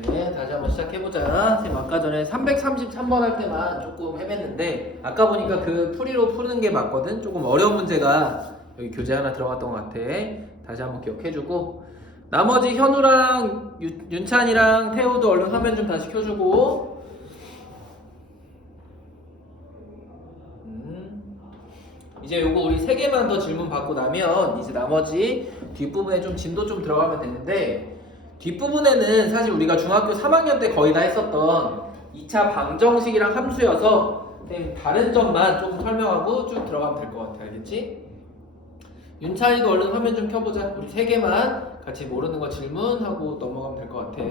네, 다시 한번 시작해보자. 지금 아까 전에 333번 할 때만 조금 헤맸는데 아까 보니까 그 풀이로 푸는 게 맞거든. 조금 어려운 문제가 여기 교재 하나 들어갔던 것 같아. 다시 한번 기억해주고 나머지 현우랑 윤찬이랑 태우도 얼른 화면 좀 다시 켜주고 이제 요거 우리 3개만 더 질문 받고 나면 이제 나머지 뒷부분에 좀 진도 좀 들어가면 되는데 뒷부분에는 사실 우리가 중학교 3학년 때 거의 다 했었던 2차 방정식이랑 함수여서 다른 점만 조금 설명하고 쭉 들어가면 될 것 같아. 알겠지? 윤찬이도 얼른 화면 좀 켜보자. 우리 3개만 같이 모르는 거 질문하고 넘어가면 될 것 같아.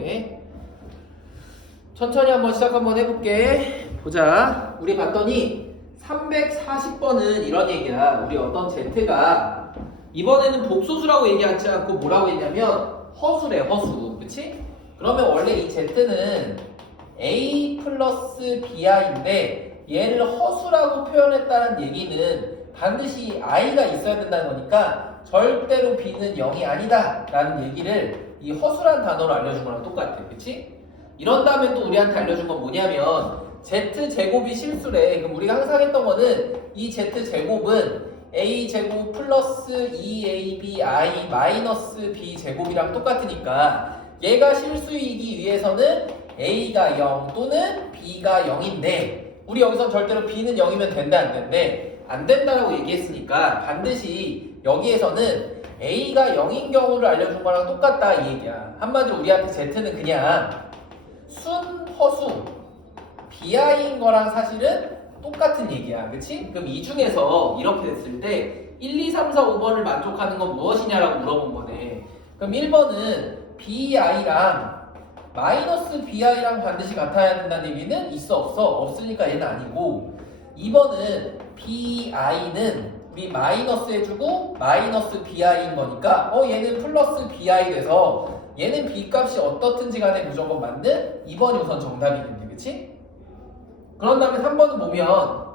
천천히 한번 시작 한번 해볼게. 보자. 우리 봤더니 340번은 이런 얘기야. 우리 어떤 Z가 이번에는 복소수라고 얘기하지 않고 뭐라고 했냐면 허수래, 허수. 그치? 그러면 원래 이 Z는 A 플러스 BI인데 얘를 허수라고 표현했다는 얘기는 반드시 I가 있어야 된다는 거니까 절대로 B는 0이 아니다 라는 얘기를 이 허수란 단어로 알려준 거랑 똑같아. 그치? 이런 다음에 또 우리한테 알려준 건 뭐냐면 Z제곱이 실수래. 그럼 우리가 항상 했던 거는 이 Z제곱은 A제곱 플러스 2ABI 마이너스 B제곱이랑 똑같으니까 얘가 실수이기 위해서는 A가 0 또는 B가 0인데 우리 여기서 절대로 B는 0이면 된다 안 된대? 안 된다라고 얘기했으니까 반드시 여기에서는 A가 0인 경우를 알려준 거랑 똑같다 이 얘기야. 한마디로 우리한테 Z는 그냥 순허수 BI인 거랑 사실은 똑같은 얘기야. 그치? 그럼 이 중에서 이렇게 됐을 때 1, 2, 3, 4, 5번을 만족하는 건 무엇이냐라고 물어본 거네. 그럼 1번은 BI랑 마이너스 BI랑 반드시 같아야 된다는 얘기는 있어 없어? 없으니까 얘는 아니고 2번은 BI는 우리 마이너스 해주고 마이너스 BI인 거니까 얘는 플러스 BI 돼서 얘는 B 값이 어떻든지 간에 무조건 맞는 2번이 우선 정답이겠네. 그치? 그런 다음에 3번은 보면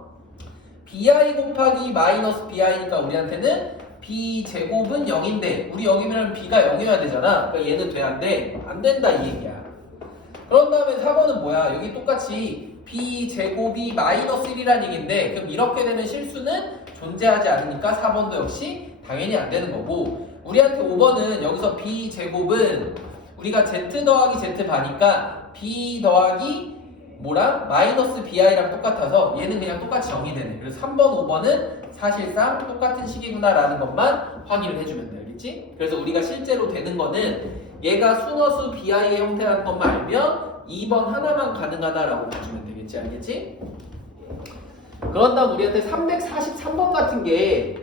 BI 곱하기 마이너스 BI니까 우리한테는 B제곱은 0인데 우리 여기면 B가 0이어야 되잖아. 그러니까 얘는 돼 안 돼? 안 된다 이 얘기야. 그런 다음에 4번은 뭐야? 여기 똑같이 B제곱이 마이너스 1이라는 얘기인데 그럼 이렇게 되면 실수는 존재하지 않으니까 4번도 역시 당연히 안 되는 거고 우리한테 5번은 여기서 B제곱은 우리가 Z 더하기 Z 바니까 B 더하기 뭐랑? 마이너스 BI랑 똑같아서 얘는 그냥 똑같이 0이 되네. 그래서 3번, 5번은 사실상 똑같은 식이구나 라는 것만 확인을 해주면 돼. 알겠지? 그래서 우리가 실제로 되는 거는 얘가 순허수 BI의 형태라는 것만 알면 2번 하나만 가능하다라고 봐주면 되겠지? 알겠지? 그런 다음 우리한테 343번 같은 게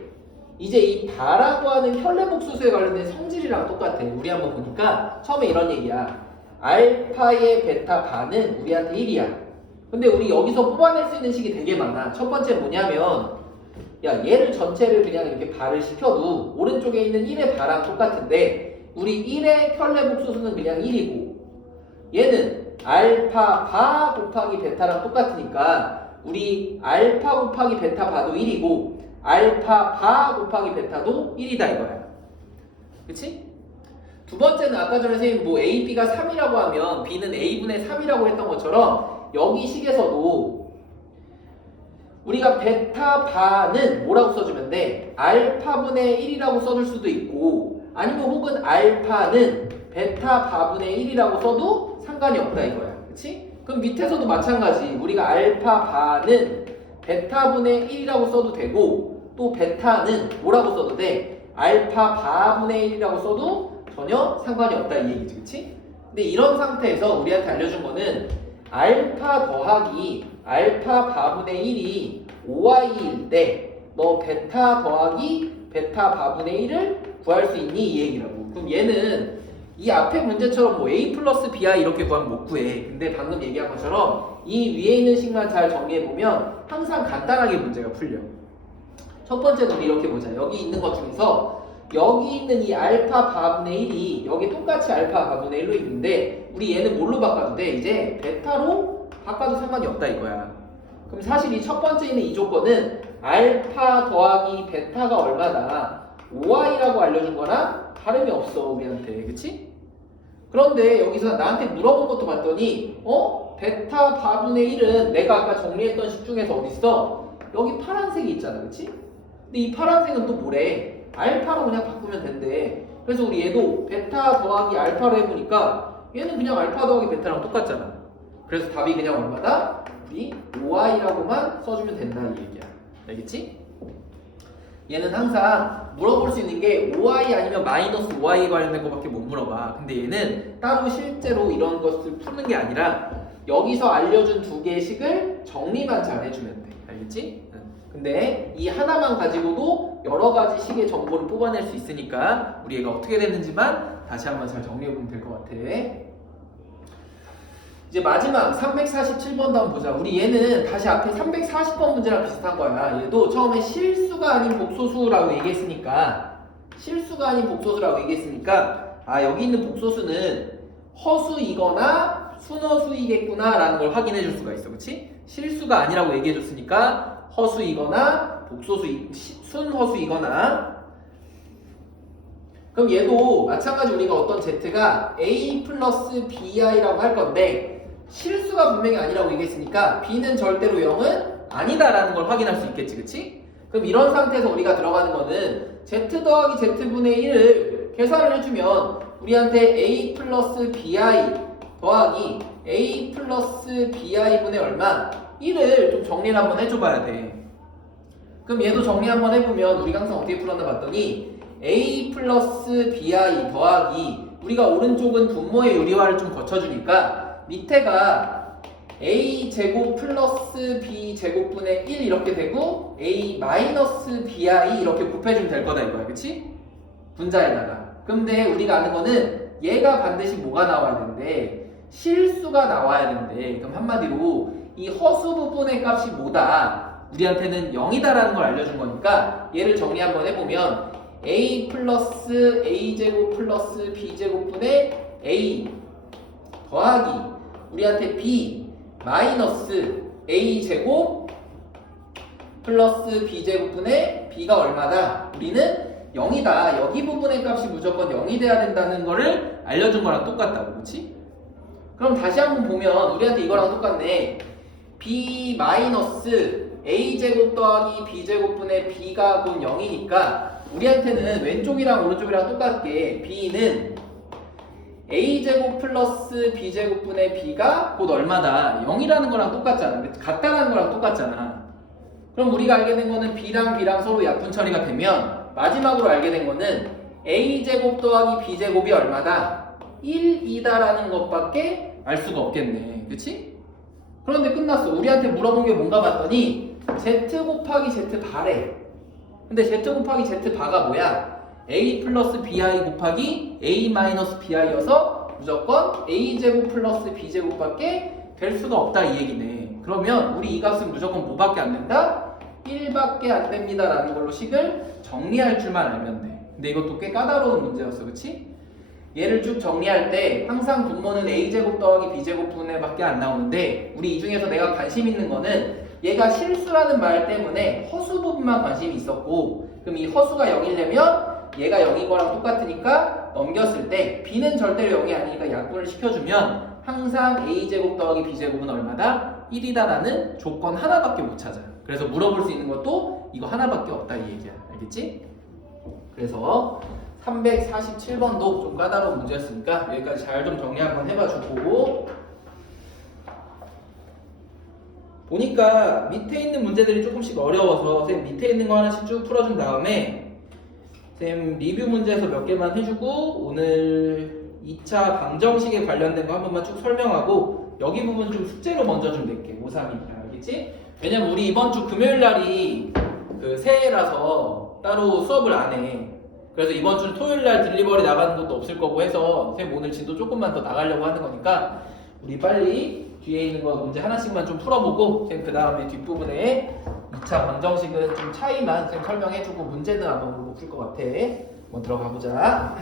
이제 이 다라고 하는 현례복수수에 관련된 성질이랑 똑같아. 우리 한번 보니까 처음에 이런 얘기야. 알파의 베타 반은 우리한테 1이야. 근데 우리 여기서 뽑아낼 수 있는 식이 되게 많아. 첫 번째 뭐냐면 야 얘를 전체를 그냥 이렇게 발을 시켜도 오른쪽에 있는 1의 바랑 똑같은데 우리 1의 현례복수수는 그냥 1이고 얘는 알파 바 곱하기 베타랑 똑같으니까 우리 알파 곱하기 베타 바도 1이고 알파 바 곱하기 베타도 1이다 이거야. 그치? 두 번째는 아까 전에 선생님 뭐 A, B가 3이라고 하면 B는 A분의 3이라고 했던 것처럼 여기 식에서도 우리가 베타 바는 뭐라고 써주면 돼? 알파분의 1이라고 써줄 수도 있고 아니면 혹은 알파는 베타 바분의 1이라고 써도 상관이 없다 이거야. 그치? 그럼 밑에서도 마찬가지 우리가 알파 바는 베타분의 1이라고 써도 되고 또 베타는 뭐라고 써도 돼? 알파 바분의 1이라고 써도 전혀 상관이 없다 이 얘기지. 그치? 근데 이런 상태에서 우리한테 알려준 거는 알파 더하기 알파 바분의 1이 5i일 때 너 베타 더하기 베타 바분의 1을 구할 수 있니? 이 얘기라고. 그럼 얘는 이 앞에 문제처럼 뭐 A 플러스 BI 이렇게 구하면 못 구해. 근데 방금 얘기한 것처럼 이 위에 있는 식만 잘 정리해보면 항상 간단하게 문제가 풀려. 첫 번째는 우리 이렇게 보자. 여기 있는 것 중에서 여기 있는 이 알파 바분의 1이 여기 똑같이 알파 바분의 1로 있는데 우리 얘는 뭘로 바꿔도 돼? 이제 베타로 바꿔도 상관이 없다 이거야. 그럼 사실 이 첫 번째 있는 이 조건은 알파 더하기 베타가 얼마다 5i라고 알려준 거랑 다름이 없어 우리한테. 그치? 그런데 여기서 나한테 물어본 것도 봤더니 베타 바분의 1은 내가 아까 정리했던 식 중에서 어딨어? 여기 파란색이 있잖아, 그치? 근데 이 파란색은 또 뭐래? 알파로 그냥 바꾸면 된대. 그래서 우리 얘도 베타 더하기 알파로 해보니까 얘는 그냥 알파 더하기 베타랑 똑같잖아. 그래서 답이 그냥 얼마다? 우리 5i라고만 써주면 된다 이 얘기야. 알겠지? 얘는 항상 물어볼 수 있는 게 5i 아니면 마이너스 5i 관련된 것밖에 못 물어봐. 근데 얘는 따로 실제로 이런 것을 푸는 게 아니라 여기서 알려준 두 개의 식을 정리만 잘 해주면 돼. 알겠지? 근데 이 하나만 가지고도 여러 가지 식의 정보를 뽑아낼 수 있으니까 우리 얘가 어떻게 됐는지만 다시 한번 잘 정리해보면 될 것 같아. 이제 마지막 347번도 한번 보자. 우리 얘는 다시 앞에 340번 문제랑 비슷한 거야. 얘도 처음에 실수가 아닌 복소수라고 얘기했으니까 여기 있는 복소수는 허수이거나 순허수이겠구나 라는 걸 확인해 줄 수가 있어. 그치? 실수가 아니라고 얘기해 줬으니까 허수이거나 순허수이거나. 그럼 얘도 마찬가지 우리가 어떤 z가 a 플러스 bi라고 할 건데 실수가 분명히 아니라고 얘기했으니까 b는 절대로 0은 아니다라는 걸 확인할 수 있겠지, 그치? 그럼 이런 상태에서 우리가 들어가는 거는 z 더하기 z분의 1을 계산을 해주면 우리한테 a 플러스 bi 더하기 a 플러스 bi분의 얼마? 1을 좀 정리를 한번 해줘봐야 돼. 그럼 얘도 정리 한번 해보면 우리가 항상 어떻게 풀었나 봤더니 a 플러스 bi 더하기 우리가 오른쪽은 분모의 유리화를 좀 거쳐주니까 밑에가 a 제곱 플러스 b 제곱분의 1 이렇게 되고 a 마이너스 bi 이렇게 곱해주면 될 거다 이거야, 그치? 분자에다가. 근데 우리가 아는 거는 얘가 반드시 뭐가 나와야 되는데 실수가 나와야 되는데 그럼 한마디로 이 허수 부분의 값이 뭐다? 우리한테는 0이다라는 걸 알려준 거니까 얘를 정리 한번 해보면 a 플러스 a제곱 플러스 b제곱분의 a 더하기 우리한테 b 마이너스 a제곱 플러스 b제곱분의 b가 얼마다? 우리는 0이다. 여기 부분의 값이 무조건 0이 돼야 된다는 거를 알려준 거랑 똑같다고, 그치? 그럼 다시 한번 보면 우리한테 이거랑 똑같네. b 마이너스 a제곱 더하기 b제곱분의 b가 곧 0이니까 우리한테는 왼쪽이랑 오른쪽이랑 똑같게 b는 a제곱 플러스 b제곱분의 b가 곧 얼마다? 0이라는 거랑 똑같잖아. 같다는 거랑 똑같잖아. 그럼 우리가 알게 된 거는 b랑 b랑 서로 약분 처리가 되면 마지막으로 알게 된 거는 a제곱 더하기 b제곱이 얼마다? 1이다라는 것밖에 알 수가 없겠네. 그치? 그런데 끝났어. 우리한테 물어본 게 뭔가 봤더니 z 곱하기 z 바래. 근데 z 곱하기 z 바가 뭐야? a 플러스 bi 곱하기 a 마이너스 bi여서 무조건 a제곱 플러스 b제곱밖에 될 수가 없다 이 얘기네. 그러면 우리 이 값은 무조건 뭐밖에 안 된다? 1밖에 안 됩니다 라는 걸로 식을 정리할 줄만 알면 돼. 근데 이것도 꽤 까다로운 문제였어, 그치? 얘를 쭉 정리할 때 항상 분모는 a제곱 더하기 b제곱분의 밖에 안 나오는데 우리 이 중에서 내가 관심 있는 거는 얘가 실수라는 말 때문에 허수 부분만 관심이 있었고 그럼 이 허수가 0이려면 얘가 0인 거랑 똑같으니까 넘겼을 때 b는 절대로 0이 아니니까 약분을 시켜주면 항상 a제곱 더하기 b제곱은 얼마다? 1이다라는 조건 하나밖에 못 찾아. 그래서 물어볼 수 있는 것도 이거 하나밖에 없다 이 얘기야. 알겠지? 그래서 347번도 좀 까다로운 문제였으니까 여기까지 잘 좀 정리 한번 해봐주고 보니까 밑에 있는 문제들이 조금씩 어려워서 선생님 밑에 있는 거 하나씩 쭉 풀어준 다음에 선생님 리뷰 문제에서 몇 개만 해주고 오늘 2차 방정식에 관련된 거 한 번만 쭉 설명하고 여기 부분 좀 숙제로 먼저 좀 낼게. 532 알겠지? 왜냐면 우리 이번 주 금요일 날이 그 새해라서 따로 수업을 안 해. 그래서 이번 주는 토요일 날 딜리버리 나가는 것도 없을 거고 해서 선생님 오늘 진도 조금만 더 나가려고 하는 거니까 우리 빨리 뒤에 있는 거 문제 하나씩만 좀 풀어보고 선생님 그 다음에 뒷부분에 2차 방정식은 좀 차이만 선생님 설명해주고 문제는 한번 보고 풀 것 같아. 한번 들어가 보자.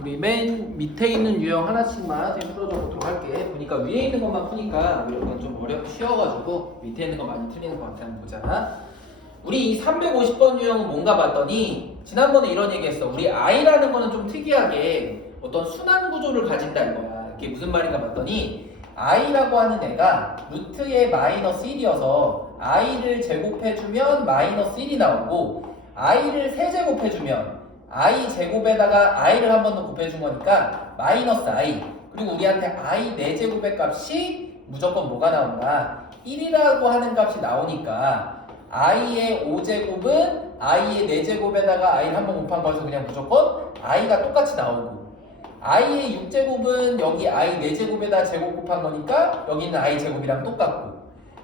우리 맨 밑에 있는 유형 하나씩만 풀어줘 보도록 할게. 보니까 위에 있는 것만 푸니까 이런 건 좀 쉬워가지고 밑에 있는 거 많이 틀리는 것 같아. 한번 보자. 우리 이 350번 유형은 뭔가 봤더니 지난번에 이런 얘기했어. 우리 i라는 거는 좀 특이하게 어떤 순환 구조를 가진다 이거야. 이게 무슨 말인가 봤더니 i라고 하는 애가 루트의 마이너스 1이어서 i를 제곱해주면 마이너스 1이 나오고 i를 세제곱해주면 i 제곱에다가 i를 한 번 더 곱해준 거니까 마이너스 i. 그리고 우리한테 i 4제곱의 값이 무조건 뭐가 나온다? 1이라고 하는 값이 나오니까 i의 5제곱은 i의 4제곱에다가 i를 한 번 곱한 거에서 그냥 무조건 i가 똑같이 나오고 i의 6제곱은 여기 i 4제곱에다 제곱 곱한 거니까 여기는 i 제곱이랑 똑같고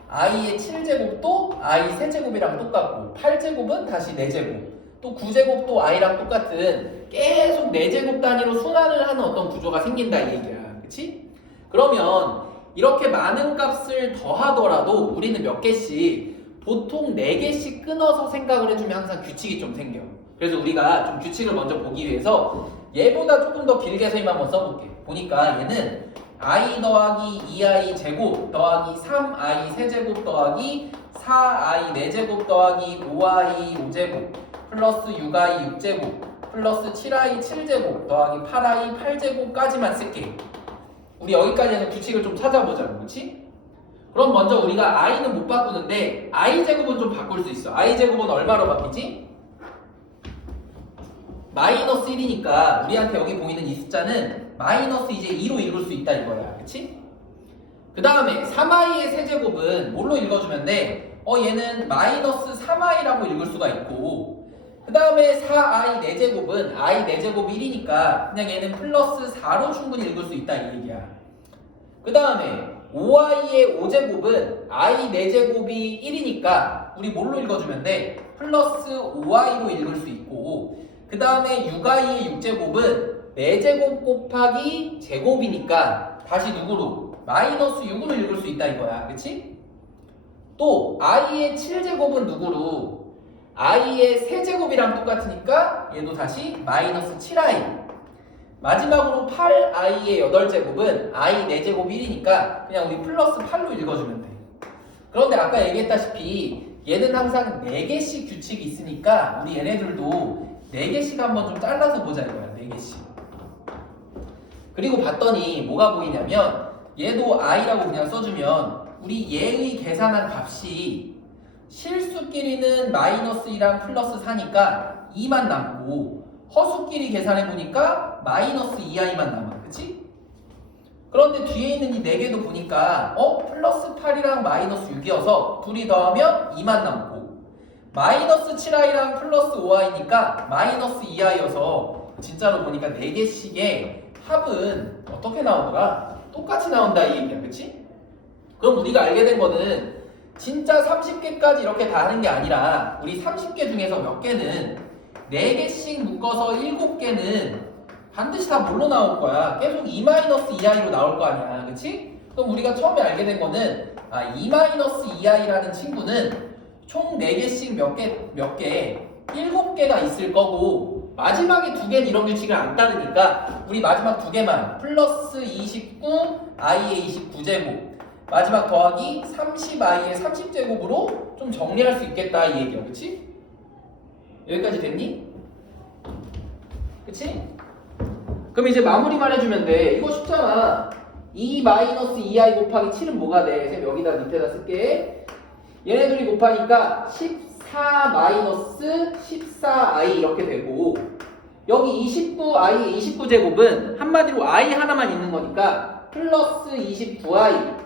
i의 7제곱도 i 세제곱이랑 똑같고 8제곱은 다시 4제곱 또 9제곱도 i랑 똑같은 계속 4제곱 단위로 순환을 하는 어떤 구조가 생긴다 이 얘기야. 그치? 그러면 이렇게 많은 값을 더하더라도 우리는 몇 개씩 보통 4개씩 끊어서 생각을 해주면 항상 규칙이 좀 생겨. 그래서 우리가 좀 규칙을 먼저 보기 위해서 얘보다 조금 더 길게 선생님 한번 써볼게. 보니까 얘는 i 더하기 2i 제곱 더하기 3i 세제곱 더하기 4i 4제곱 더하기 5i 5제곱 플러스 6i 6제곱 플러스 7i 7제곱 더하기 8i 8제곱까지만 쓸게. 우리 여기까지 해서 규칙을 좀 찾아보자고. 그렇지? 그럼 먼저 우리가 i는 못 바꾸는데 i 제곱은 좀 바꿀 수 있어. i 제곱은 얼마로 바뀌지? 마이너스 1이니까 우리한테 여기 보이는 이 숫자는 마이너스 이제 2로 읽을 수 있다 이거야. 그치? 그 다음에 3i의 세제곱은 뭘로 읽어주면 돼? 얘는 마이너스 3i라고 읽을 수가 있고 그 다음에 4i 4제곱은 i 4제곱 1이니까 그냥 얘는 플러스 4로 충분히 읽을 수 있다 이 얘기야. 그 다음에 5i의 5제곱은 i 4제곱이 1이니까 우리 뭘로 읽어주면 돼? 플러스 5i로 읽을 수 있고 그 다음에 6i의 6제곱은 4제곱 곱하기 제곱이니까 다시 누구로? 마이너스 6으로 읽을 수 있다 이거야. 그치? 또 i의 7제곱은 누구로? i의 세제곱이랑 똑같으니까 얘도 다시 마이너스 7i. 마지막으로 8i의 8제곱은 i 4제곱 1이니까 그냥 우리 플러스 8로 읽어주면 돼. 그런데 아까 얘기했다시피 얘는 항상 4개씩 규칙이 있으니까 우리 얘네들도 4개씩 한번 좀 잘라서 보자 이거야. 4개씩. 그리고 봤더니 뭐가 보이냐면 얘도 i라고 그냥 써주면 우리 얘의 계산한 값이 실수끼리는 마이너스 2랑 플러스 4니까 2만 남고 허수끼리 계산해보니까 마이너스 2i만 남아. 그치? 그런데 뒤에 있는 이 4개도 보니까 플러스 8이랑 마이너스 6이어서 둘이 더하면 2만 남고 마이너스 7i랑 플러스 5i니까 마이너스 2i여서 진짜로 보니까 4개씩의 합은 어떻게 나오더라? 똑같이 나온다 이 얘기야. 그치? 그럼 우리가 알게 된 거는 진짜 30개까지 이렇게 다 하는 게 아니라 우리 30개 중에서 몇 개는 4개씩 묶어서 7개는 반드시 다 뭘로 나올 거야? 계속 2-2i로 나올 거 아니야. 그치? 그럼 우리가 처음에 알게 된 거는 2-2i라는 친구는 총 4개씩 몇 개 7개가 있을 거고 마지막에 2개는 이런 규칙을 안 따르니까 우리 마지막 2개만 플러스 29 i의 29제곱 마지막 더하기 30i의 30제곱으로 좀 정리할 수 있겠다 이 얘기야. 그치? 여기까지 됐니? 그치? 그럼 이제 마무리만 해주면 돼. 이거 쉽잖아. 2-2i 곱하기 7은 뭐가 돼? 쌤 여기다 밑에다 쓸게. 얘네들이 곱하니까 14-14i 이렇게 되고 여기 29i의 29제곱은 한마디로 i 하나만 있는 거니까 플러스 29i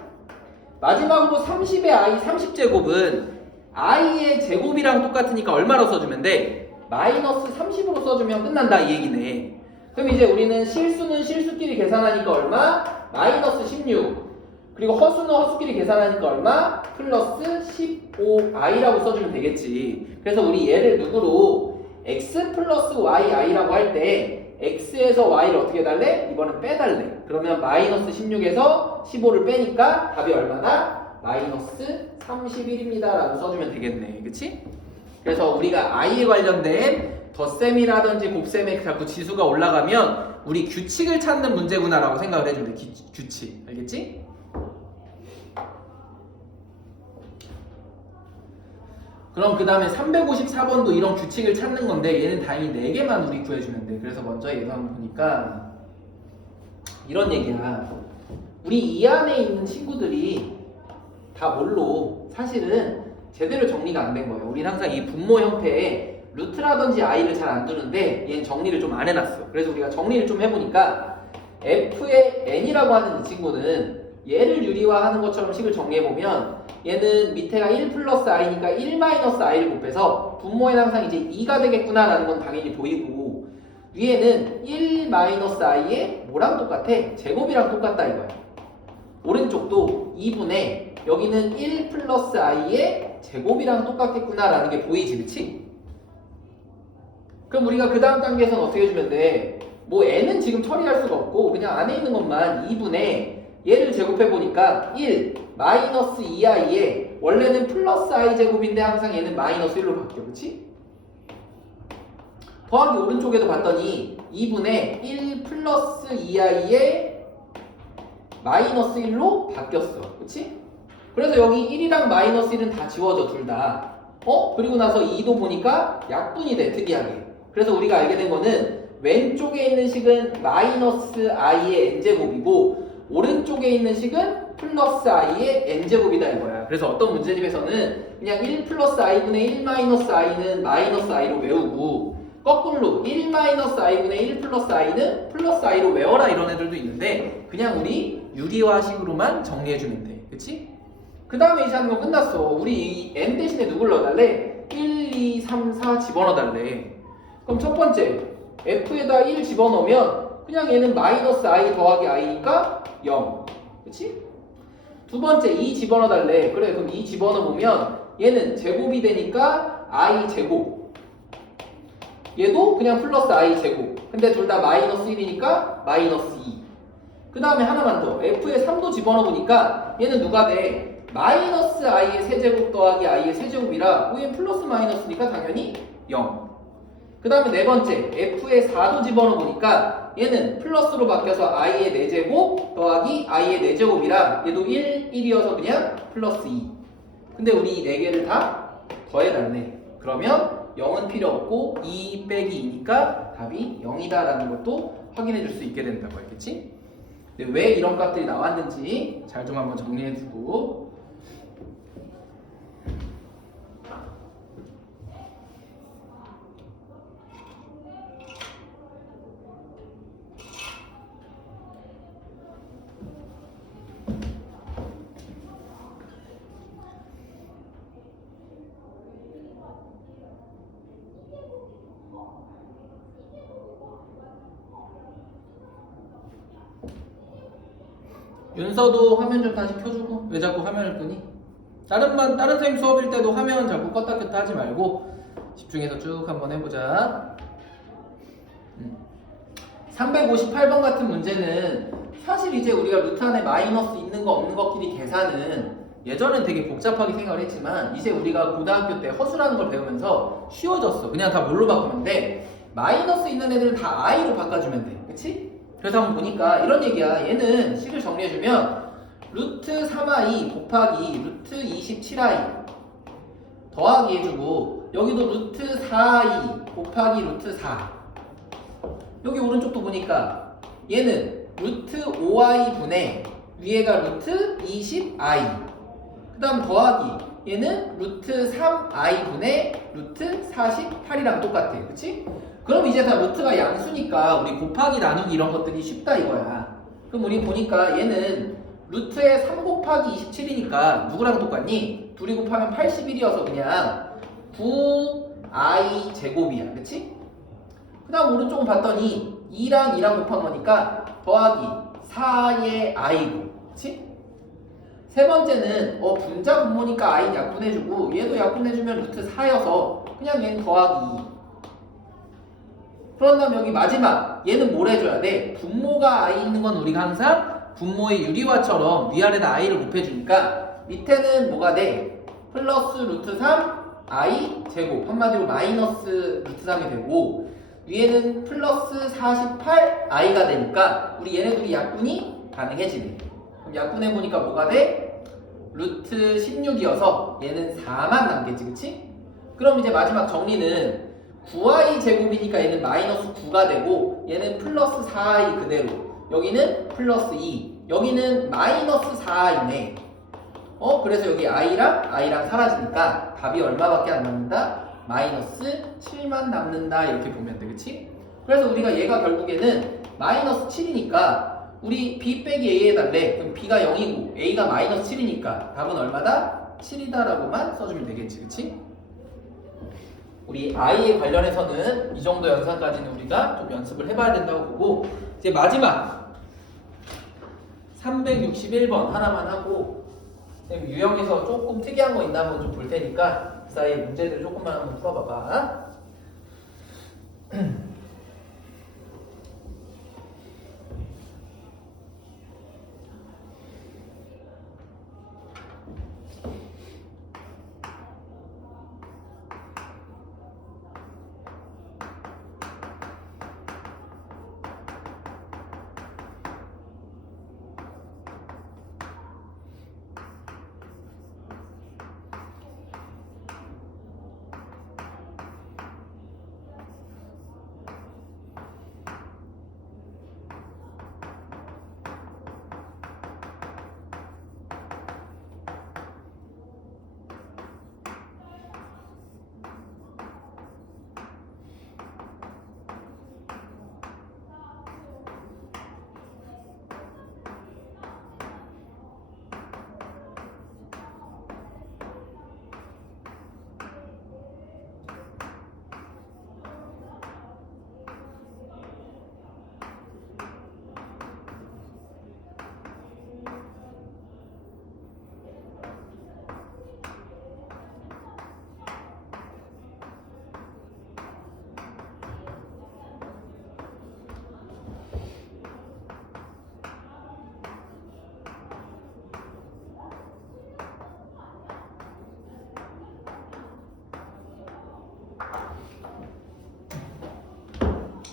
마지막으로 30의 i 30제곱은 i의 제곱이랑 똑같으니까 얼마로 써주면 돼? 마이너스 30으로 써주면 끝난다 이 얘기네. 그럼 이제 우리는 실수는 실수끼리 계산하니까 얼마? 마이너스 16 그리고 허수는 허수끼리 계산하니까 얼마? 플러스 15i라고 써주면 되겠지. 그래서 우리 얘를 누구로? x 플러스 yi라고 할 때 x에서 y를 어떻게 달래? 이번엔 빼달래. 그러면 마이너스 16에서 15를 빼니까 답이 얼마다? 마이너스 31입니다 라고 써주면 되겠네. 그치? 그래서 우리가 i에 관련된 덧셈이라든지 곱셈에 자꾸 지수가 올라가면 우리 규칙을 찾는 문제구나라고 생각을 해주면 돼. 규칙. 알겠지? 그럼 그 다음에 354번도 이런 규칙을 찾는 건데 얘는 다행히 4개만 우리 구해주면 돼. 그래서 먼저 얘도 한번 보니까 이런 얘기야. 우리 이 안에 있는 친구들이 다 뭘로 사실은 제대로 정리가 안 된 거예요. 우리는 항상 이 분모 형태에 루트라든지 i를 잘 안 두는데 얘는 정리를 좀 안 해놨어. 그래서 우리가 정리를 좀 해보니까 f의 n이라고 하는 이 친구는 얘를 유리화하는 것처럼 식을 정리해보면 얘는 밑에가 1 플러스 i니까 1 마이너스 i를 곱해서 분모에 항상 이제 2가 되겠구나 라는 건 당연히 보이고 위에는 1 마이너스 i에 뭐랑 똑같아? 제곱이랑 똑같다 이거야. 오른쪽도 2분의 여기는 1 플러스 i의 제곱이랑 똑같겠구나 라는 게 보이지, 그치? 그럼 우리가 그 다음 단계에서는 어떻게 해주면 돼? 뭐 n은 지금 처리할 수가 없고 그냥 안에 있는 것만 2분의 얘를 제곱해보니까 1 마이너스 2i에 원래는 플러스 i 제곱인데 항상 얘는 마이너스 1로 바뀌어, 그치? 더하기 오른쪽에도 봤더니 2분의 1 플러스 2i에 마이너스 1로 바뀌었어, 그치? 그래서 여기 1이랑 마이너스 1은 다 지워져, 둘 다. 그리고 나서 2도 보니까 약분이 돼, 특이하게. 그래서 우리가 알게 된 거는 왼쪽에 있는 식은 마이너스 i의 n제곱이고 오른쪽에 있는 식은 플러스 i의 n제곱이다 이거야. 그래서 어떤 문제집에서는 그냥 1 플러스 i분의 1 마이너스 i는 마이너스 i로 외우고 거꾸로 1 마이너스 i분의 1 플러스 i는 플러스 i로 외워라 이런 애들도 있는데 그냥 우리 유리화식으로만 정리해주면 돼. 그치? 그 다음에 이제 하는 거 끝났어. 우리 이 n 대신에 누굴 넣어달래? 1, 2, 3, 4 집어넣어달래. 그럼 첫 번째 f에다 1 집어넣으면 그냥 얘는 마이너스 i 더하기 i니까 0. 그치? 두 번째 2 집어넣어달래. 그래 그럼 2 집어넣으면 얘는 제곱이 되니까 i 제곱. 얘도 그냥 플러스 i 제곱. 근데 둘 다 마이너스 1이니까 마이너스 2. 그 다음에 하나만 더. f에 3도 집어넣으니까 얘는 누가 돼? 마이너스 i의 세제곱 더하기 i의 세제곱이라 위에 플러스 마이너스니까 당연히 0. 그 다음에 네 번째 f에 4도 집어넣으니까 얘는 플러스로 바뀌어서 i의 4제곱 더하기 i의 4제곱이라 얘도 1, 1이어서 그냥 플러스 2. 근데 우리 이 4개를 다 더해놨네. 그러면 0은 필요 없고 2 빼기 2니까 답이 0이다 라는 것도 확인해 줄 수 있게 된다고 알겠지? 근데 왜 이런 값들이 나왔는지 잘 좀 한번 정리해 두고 윤서도 화면 좀 다시 켜주고. 왜 자꾸 화면을 끄니? 다른 선생님 수업일 때도 화면 자꾸 껐다 켰다 하지 말고 집중해서 쭉 한번 해보자. 358번 같은 문제는 사실 이제 우리가 루트 안에 마이너스 있는 거 없는 것끼리 계산은 예전엔 되게 복잡하게 생각을 했지만 이제 우리가 고등학교 때 허수라는 걸 배우면서 쉬워졌어. 그냥 다 뭘로 바꾸면 돼? 마이너스 있는 애들은 다 i로 바꿔주면 돼. 그치? 그래서 한번 보니까 이런 얘기야. 얘는 식을 정리해주면 루트 3i 곱하기 루트 27i 더하기 해주고 여기도 루트 4i 곱하기 루트 4. 여기 오른쪽도 보니까 얘는 루트 5i 분의 위에가 루트 20i 그 다음 더하기 얘는 루트 3i 분의 루트 48이랑 똑같아. 그치? 그럼 이제 다 루트가 양수니까 우리 곱하기 나누기 이런 것들이 쉽다 이거야. 그럼 우리 보니까 얘는 루트에 3 곱하기 27이니까 누구랑 똑같니? 둘이 곱하면 81이어서 그냥 9i 제곱이야. 그치? 그 다음 오른쪽은 봤더니 2랑 2랑 곱한 거니까 더하기 4의 i고. 그치? 세 번째는 분자 분모니까 i는 약분해주고 얘도 약분해주면 루트 4여서 그냥 얘는 더하기 2. 그런 다음 여기 마지막 얘는 뭘 해줘야 돼? 분모가 i 있는 건 우리가 항상 분모의 유리화처럼 위아래다 i를 곱해주니까 밑에는 뭐가 돼? 플러스 루트 3 i 제곱 한마디로 마이너스 루트 3이 되고 위에는 플러스 48i가 되니까 우리 얘네 둘이 약분이 가능해지네. 그럼 약분해보니까 뭐가 돼? 루트 16이어서 얘는 4만 남겠지, 그치? 그럼 이제 마지막 정리는 9i 제곱이니까 얘는 마이너스 9가 되고 얘는 플러스 4i 그대로, 여기는 플러스 2, 여기는 마이너스 4i네. 그래서 여기 i랑 사라지니까 답이 얼마밖에 안 남는다? 마이너스 7만 남는다, 이렇게 보면 돼, 그치? 그래서 우리가 얘가 결국에는 마이너스 7이니까 우리 b 빼기 a 해달래. 그럼 b가 0이고 a가 마이너스 7이니까 답은 얼마다? 7이다 라고만 써주면 되겠지, 그치? 우리 i에 관련해서는 이 정도 영상까지는 우리가 좀 연습을 해봐야 된다고 보고, 이제 마지막 361번 하나만 하고 유형에서 조금 특이한 거 있나 한번 좀 볼 테니까 그 사이 문제들 조금만 한번 풀어봐봐.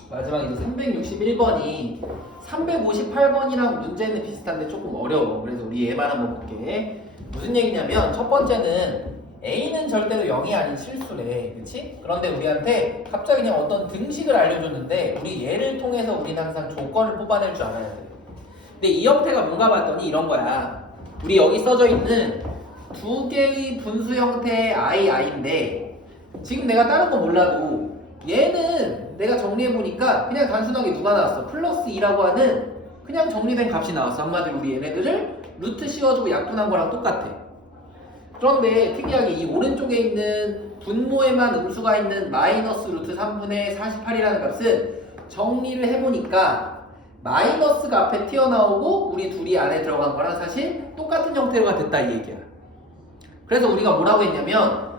마지막 이제 361번이 358번이랑 문제는 비슷한데 조금 어려워. 그래서 우리 얘만 한번 볼게. 무슨 얘기냐면 첫 번째는 A는 절대로 0이 아닌 실수래, 그치? 그런데 우리한테 갑자기 그냥 어떤 등식을 알려줬는데 우리 얘를 통해서 우리는 항상 조건을 뽑아낼 줄 알아야 돼. 근데 이 형태가 뭔가 봤더니 이런 거야. 우리 여기 써져 있는 두 개의 분수 형태의 i인데 지금 내가 다른 거 몰라도 얘는 내가 정리해보니까 그냥 단순하게 누가 나왔어? 플러스 2라고 하는 그냥 정리된 값이 나왔어. 한마디로 우리 얘네들을 루트 씌워주고 약분한 거랑 똑같아. 그런데 특이하게 이 오른쪽에 있는 분모에만 음수가 있는 마이너스 루트 3분의 48이라는 값은 정리를 해보니까 마이너스가 앞에 튀어나오고 우리 둘이 안에 들어간 거랑 사실 똑같은 형태가 됐다, 이 얘기야. 그래서 우리가 뭐라고 했냐면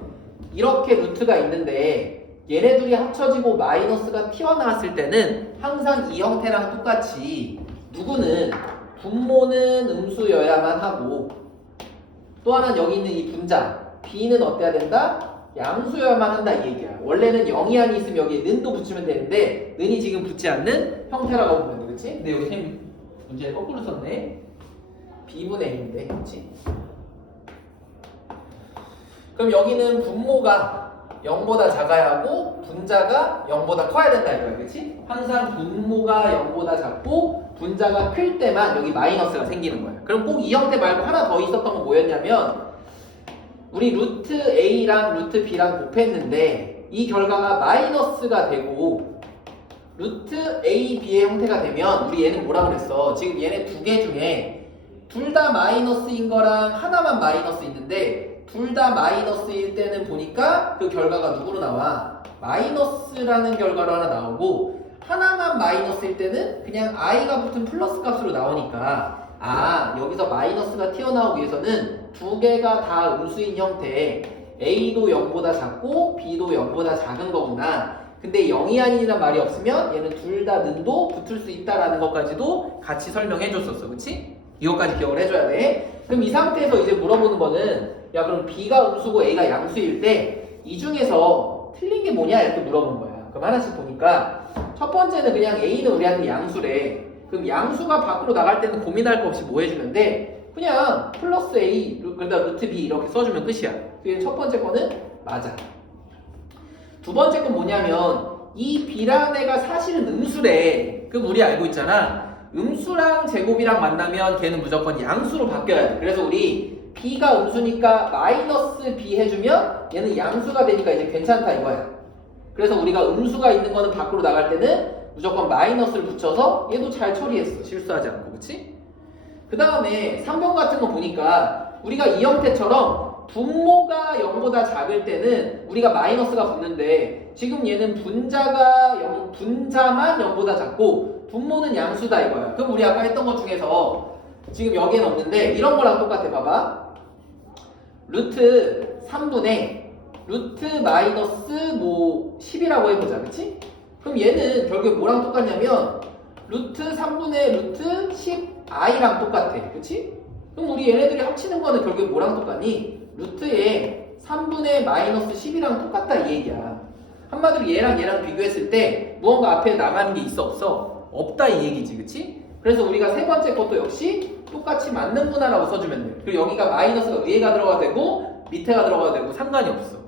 이렇게 루트가 있는데 얘네 둘이 합쳐지고 마이너스가 튀어나왔을 때는 항상 이 형태랑 똑같이 누구는 분모는 음수여야만 하고 또 하나는 여기 있는 이 분자 b는 어때야 된다? 양수여야만 한다, 이 얘기야. 원래는 0이 안이 있으면 여기에 는도 붙이면 되는데 는이 지금 붙지 않는 형태라고 보면 돼, 그치? 근데 여기 쌤 문제 거꾸로 썼네. b분의 a인데, 그치? 그럼 여기는 분모가 0보다 작아야 하고 분자가 0보다 커야 된다 이거야, 그치? 항상 분모가 0보다 작고 분자가 클 때만 여기 마이너스가 생기는 거야. 그럼 꼭 이 형태 말고 하나 더 있었던 건 뭐였냐면 우리 루트 A랑 루트 B랑 곱했는데 이 결과가 마이너스가 되고 루트 A, B의 형태가 되면 우리 얘는 뭐라고 그랬어? 지금 얘네 두 개 중에 둘 다 마이너스인 거랑 하나만 마이너스 있는데 둘 다 마이너스일 때는 보니까 그 결과가 누구로 나와? 마이너스라는 결과로 하나 나오고 하나만 마이너스일 때는 그냥 i가 붙은 플러스 값으로 나오니까 여기서 마이너스가 튀어나오기 위해서는 두 개가 다 음수인 형태 a도 0보다 작고 b도 0보다 작은 거구나. 근데 0이 아니란 말이 없으면 얘는 둘 다 는도 붙을 수 있다라는 것까지도 같이 설명해 줬었어, 그치? 이것까지 기억을 해줘야 돼. 그럼 이 상태에서 이제 물어보는 거는 야, 그럼 b가 음수고 a가 양수일 때 이 중에서 틀린 게 뭐냐 이렇게 물어본 거야. 그럼 하나씩 보니까 첫 번째는 그냥 A는 우리한테 양수래. 그럼 양수가 밖으로 나갈 때는 고민할 거 없이 뭐 해주면 돼? 그냥 플러스 A 그러다 루트 B 이렇게 써주면 끝이야. 그게 첫 번째 거는 맞아. 두 번째 건 뭐냐면 이 B라는 애가 사실은 음수래. 그럼 우리 알고 있잖아. 음수랑 제곱이랑 만나면 걔는 무조건 양수로 바뀌어야 돼. 그래서 우리 B가 음수니까 마이너스 B 해주면 얘는 양수가 되니까 이제 괜찮다 이거야. 그래서 우리가 음수가 있는 거는 밖으로 나갈 때는 무조건 마이너스를 붙여서 얘도 잘 처리했어. 실수하지 않고. 그치? 그 다음에 3번 같은 거 보니까 우리가 이 형태처럼 분모가 0보다 작을 때는 우리가 마이너스가 붙는데 지금 얘는 분자만 0보다 작고 분모는 양수다 이거야. 그럼 우리 아까 했던 것 중에서 지금 여기엔 없는데 이런 거랑 똑같아. 봐봐. 루트 3분의 루트 마이너스 뭐 10이라고 해보자. 그치? 그럼 얘는 결국에 뭐랑 똑같냐면 루트 3분의 루트 10i랑 똑같아. 그치? 그럼 우리 얘네들이 합치는 거는 결국에 뭐랑 똑같니? 루트에 3분의 마이너스 10이랑 똑같다 이 얘기야. 한마디로 얘랑 비교했을 때 무언가 앞에 나가는 게 있어 없어? 없다 이 얘기지. 그치? 그래서 우리가 세 번째 것도 역시 똑같이 맞는구나라고 써주면 돼. 그리고 여기가 마이너스가 위에가 들어가도 되고 밑에가 들어가도 되고 상관이 없어.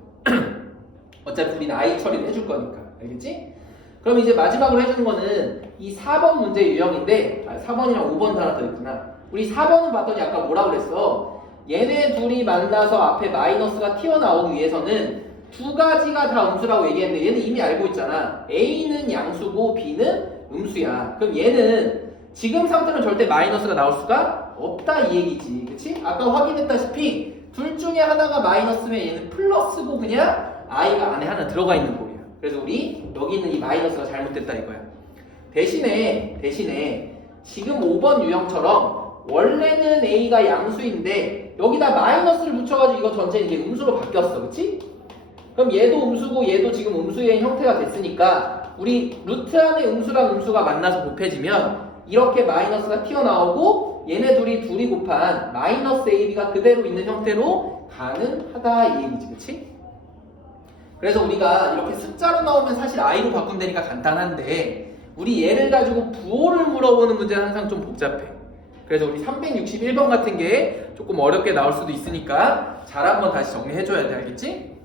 어차피 우리는 i 처리를 해줄 거니까. 알겠지? 그럼 이제 마지막으로 해주는 거는 이 4번 문제 유형인데 4번이랑 5번 하나 더 있구나. 우리 4번은 봤더니 아까 뭐라 그랬어? 얘네 둘이 만나서 앞에 마이너스가 튀어나오기 위해서는 두 가지가 다 음수라고 얘기했는데 얘는 이미 알고 있잖아. A는 양수고 B는 음수야. 그럼 얘는 지금 상태는 절대 마이너스가 나올 수가 없다 이 얘기지. 그치? 아까 확인했다시피 둘 중에 하나가 마이너스면 얘는 플러스고 그냥 i가 안에 하나 들어가 있는 거야. 그래서 우리 여기 있는 이 마이너스가 잘못됐다 이거야. 대신에 지금 5번 유형처럼 원래는 A가 양수인데 여기다 마이너스를 붙여가지고 이거 전체 이게 음수로 바뀌었어. 그치? 그럼 얘도 음수고 얘도 지금 음수의 형태가 됐으니까 우리 루트 안에 음수랑 음수가 만나서 곱해지면 이렇게 마이너스가 튀어나오고 얘네 둘이 곱한 마이너스 AB가 그대로 있는 형태로 가능하다 이 얘기지. 그치? 그래서 우리가 이렇게 숫자로 나오면 사실 i로 바꾼다니까 간단한데 우리 얘를 가지고 부호를 물어보는 문제는 항상 좀 복잡해. 그래서 우리 361번 같은 게 조금 어렵게 나올 수도 있으니까 잘 한번 다시 정리해줘야 돼. 알겠지?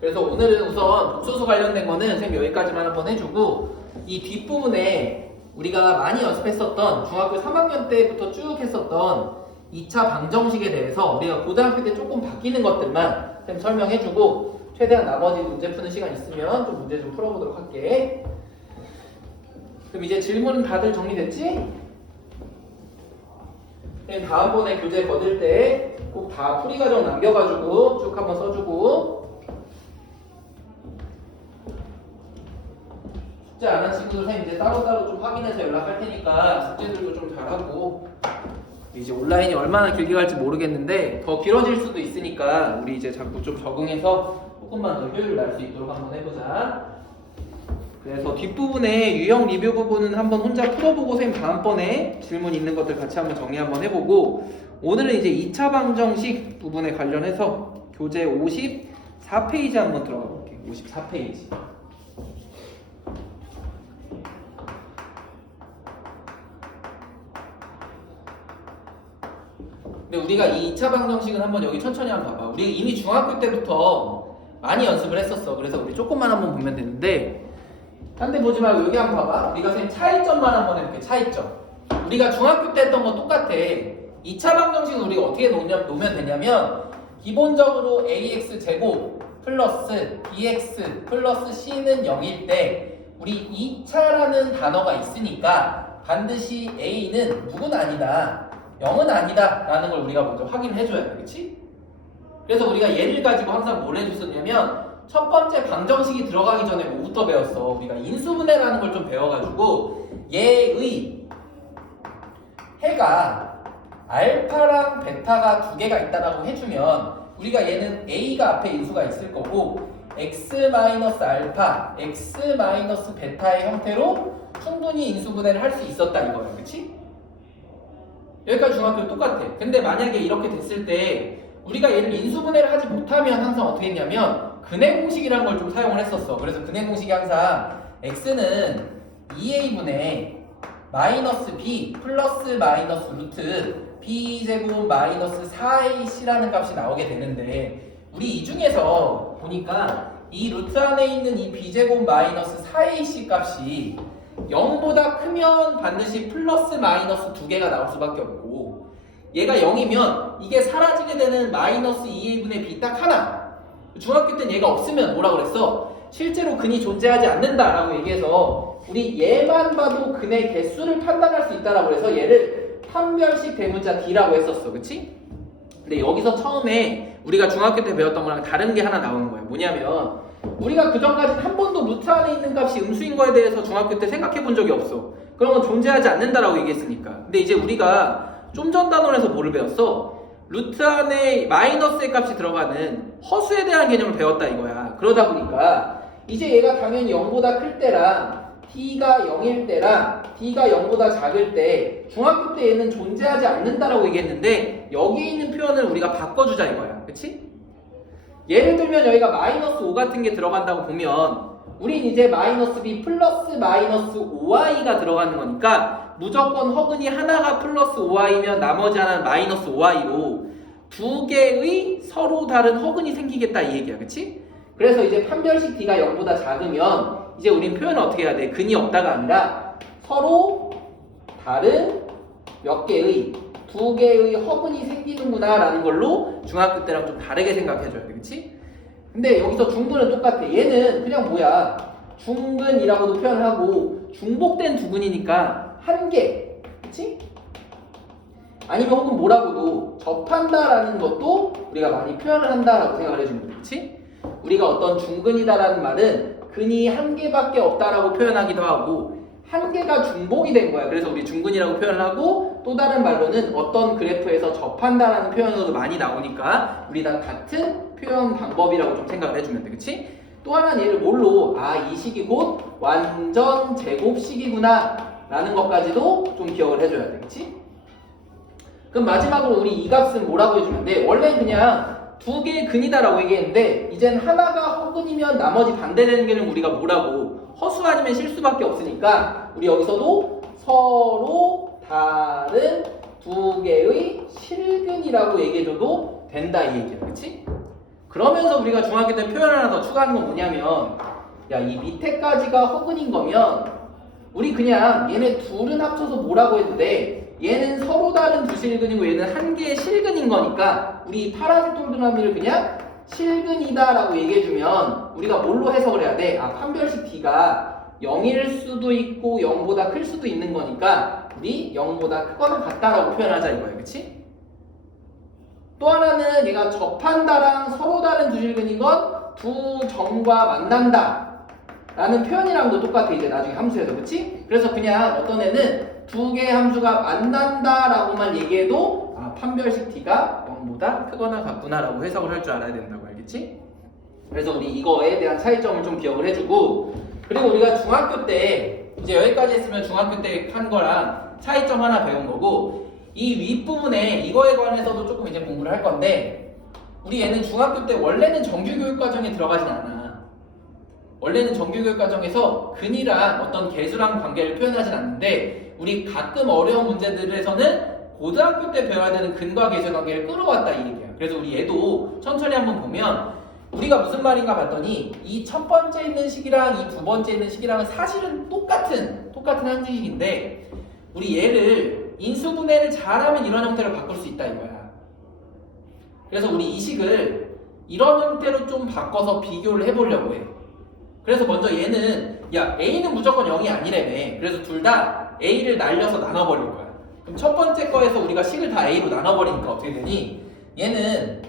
그래서 오늘은 우선 복소수 관련된 거는 선생님 여기까지만 한번 해주고 이 뒷부분에 우리가 많이 연습했었던 중학교 3학년 때부터 쭉 했었던 2차 방정식에 대해서 우리가 고등학교 때 조금 바뀌는 것들만 선생님 설명해주고 최대한 나머지 문제 푸는 시간 있으면 좀 문제 좀 풀어보도록 할게. 그럼 이제 질문은 다들 정리됐지? 다음번에 교재 거들 때 꼭 다 풀이 과정 남겨가지고 쭉 한번 써주고 숙제 안 한 친구들 선생님 이제 따로따로 좀 확인해서 연락할 테니까 숙제들도 좀 잘하고 이제 온라인이 얼마나 길게 갈지 모르겠는데 더 길어질 수도 있으니까 우리 이제 자꾸 좀 적응해서 조금만 더 효율을 낼 수 있도록 한번 해보자. 그래서 뒷부분에 유형 리뷰 부분은 한번 혼자 풀어보고 선생님 다음번에 질문 있는 것들 같이 한번 정리 한번 해보고 오늘은 이제 2차 방정식 부분에 관련해서 교재 54페이지 한번 들어가 볼게요. 54페이지. 근데 우리가 이 2차 방정식은 한번 여기 천천히 한번 봐봐. 우리 이미 중학교 때부터 많이 연습을 했었어. 그래서 우리 조금만 한번 보면 되는데 딴 데 보지 말고 여기 한번 봐봐. 우리가 선생님 차이점만 한번 해볼게. 차이점. 우리가 중학교 때 했던 거 똑같아. 2차 방정식은 우리가 어떻게 놓으면 되냐면 기본적으로 ax 제곱 플러스 bx 플러스 c는 0일 때 우리 2차라는 단어가 있으니까 반드시 a는 누군 아니다 0은 아니다 라는 걸 우리가 먼저 확인해줘야 돼. 그치? 그래서 우리가 얘를 가지고 항상 뭘 해줬었냐면 첫 번째 방정식이 들어가기 전에 뭐부터 배웠어? 우리가 인수분해라는 걸 좀 배워가지고 얘의 해가 알파랑 베타가 두 개가 있다라고 해주면 우리가 얘는 a가 앞에 인수가 있을 거고 x-알파, x-베타의 형태로 충분히 인수분해를 할 수 있었다 이거야. 그치? 여기까지 중학교 똑같아. 근데 만약에 이렇게 됐을 때 우리가 얘를 인수분해를 하지 못하면 항상 어떻게 했냐면 근해 공식이라는 걸 좀 사용을 했었어. 그래서 근해 공식이 항상 x는 2a분의 마이너스 b 플러스 마이너스 루트 b제곱 마이너스 4ac라는 값이 나오게 되는데, 우리 이 중에서 보니까 이 루트 안에 있는 이 b제곱 마이너스 4ac 값이 0보다 크면 반드시 플러스 마이너스 두 개가 나올 수밖에 없고, 얘가 0이면 이게 사라지게 되는 마이너스 2a분의 b 딱 하나. 중학교 때는 얘가 없으면 뭐라 그랬어? 실제로 근이 존재하지 않는다라고 얘기해서 우리 얘만 봐도 근의 개수를 판단할 수 있다라고 해서 얘를 판별식 대문자 D라고 했었어. 그치? 근데 여기서 처음에 우리가 중학교 때 배웠던 거랑 다른 게 하나 나오는 거예요. 뭐냐면 우리가 그전까지는 한 번도 루트 안에 있는 값이 음수인 거에 대해서 중학교 때 생각해 본 적이 없어. 그런 건 존재하지 않는다라고 얘기했으니까. 근데 이제 우리가 좀 전 단원에서 뭐를 배웠어? 루트 안에 마이너스의 값이 들어가는 허수에 대한 개념을 배웠다 이거야. 그러다 보니까 이제 얘가 당연히 0보다 클 때랑 t가 0일 때랑 t가 0보다 작을 때 중학교 때 얘는 존재하지 않는다라고 얘기했는데, 여기에 있는 표현을 우리가 바꿔주자 이거야. 그치? 예를 들면 여기가 마이너스 5 같은 게 들어간다고 보면 우린 이제 마이너스 b 플러스 마이너스 5i가 들어가는 거니까 무조건 허근이 하나가 플러스 5i면 나머지 하나는 마이너스 5i로 두 개의 서로 다른 허근이 생기겠다 이 얘기야. 그치? 그래서 이제 판별식 D가 0보다 작으면 이제 우린 표현을 어떻게 해야 돼? 근이 없다가 아니라 서로 다른 몇 개의 두 개의 허근이 생기는구나 라는 걸로 중학교 때랑 좀 다르게 생각해줘야 돼. 그치? 근데 여기서 중근은 똑같아. 얘는 그냥 뭐야, 중근이라고도 표현을 하고 중복된 두근이니까 한 개. 그치? 아니면 혹은 뭐라고도 접한다라는 것도 우리가 많이 표현을 한다라고 생각을 해주면 돼. 그치? 우리가 어떤 중근이다라는 말은 근이 한 개밖에 없다라고 표현하기도 하고 한 개가 중복이 된 거야. 그래서 우리 중근이라고 표현을 하고, 또 다른 말로는 어떤 그래프에서 접한다라는 표현으로도 많이 나오니까 우리 다 같은 표현 방법이라고 좀 생각을 해주면 돼. 그치? 또 하나는 얘를 뭘로, 이 식이 곧 완전 제곱식이구나 라는 것까지도 좀 기억을 해줘야 돼. 그치? 그럼 마지막으로 우리 이 값은 뭐라고 해주면 돼? 원래 그냥 두 개의 근이다라고 얘기했는데 이젠 하나가 허근이면 나머지 반대되는 게는 우리가 뭐라고, 허수 아니면 실수밖에 없으니까 우리 여기서도 서로 다른 두 개의 실근이라고 얘기해줘도 된다 이 얘기야. 그치? 그러면서 우리가 중학교 때 표현 하나 더 추가하는 건 뭐냐면, 야, 이 밑에까지가 허근인 거면 우리 그냥 얘네 둘은 합쳐서 뭐라고 해도 돼. 얘는 서로 다른 두 실근이고 얘는 한 개의 실근인 거니까 우리 파란색 동그라미를 그냥 실근이다 라고 얘기해주면 우리가 뭘로 해석을 해야 돼? 판별식 D가 0일 수도 있고 0보다 클 수도 있는 거니까 우리 0보다 크거나 같다라고 표현하자 이거야. 그치? 또 하나는 얘가 접한다랑 서로 다른 두 실근인 건 두 점과 만난다 라는 표현이랑도 똑같아. 이제 나중에 함수에서. 그치? 그래서 그냥 어떤 애는 두 개의 함수가 만난다라고만 얘기해도 판별식 D가 0보다 크거나 같구나 라고 해석을 할 줄 알아야 된다고. 알겠지? 그래서 우리 이거에 대한 차이점을 좀 기억을 해주고, 그리고 우리가 중학교 때 이제 여기까지 했으면 중학교 때 한 거랑 차이점 하나 배운 거고, 이 윗부분에 이거에 관해서도 조금 이제 공부를 할 건데, 우리 얘는 중학교 때 원래는 정규교육과정에 들어가진 않아. 원래는 정규교육과정에서 근이랑 어떤 개수랑 관계를 표현하진 않는데 우리 가끔 어려운 문제들에서는 고등학교 때 배워야 되는 근과 개수 관계를 끌어왔다 이 얘기야. 그래서 우리 얘도 천천히 한번 보면 우리가 무슨 말인가 봤더니 이 첫 번째 있는 식이랑 이 두 번째 있는 식이랑은 사실은 똑같은 한식인데 우리 얘를 인수분해를 잘하면 이런 형태로 바꿀 수 있다 이거야. 그래서 우리 이 식을 이런 형태로 좀 바꿔서 비교를 해보려고 해. 그래서 먼저 얘는 A는 무조건 0이 아니라며. 그래서 둘 다 A를 날려서 나눠버릴 거야. 그럼 첫 번째 거에서 우리가 식을 다 A로 나눠버리니까 어떻게 되니? 얘는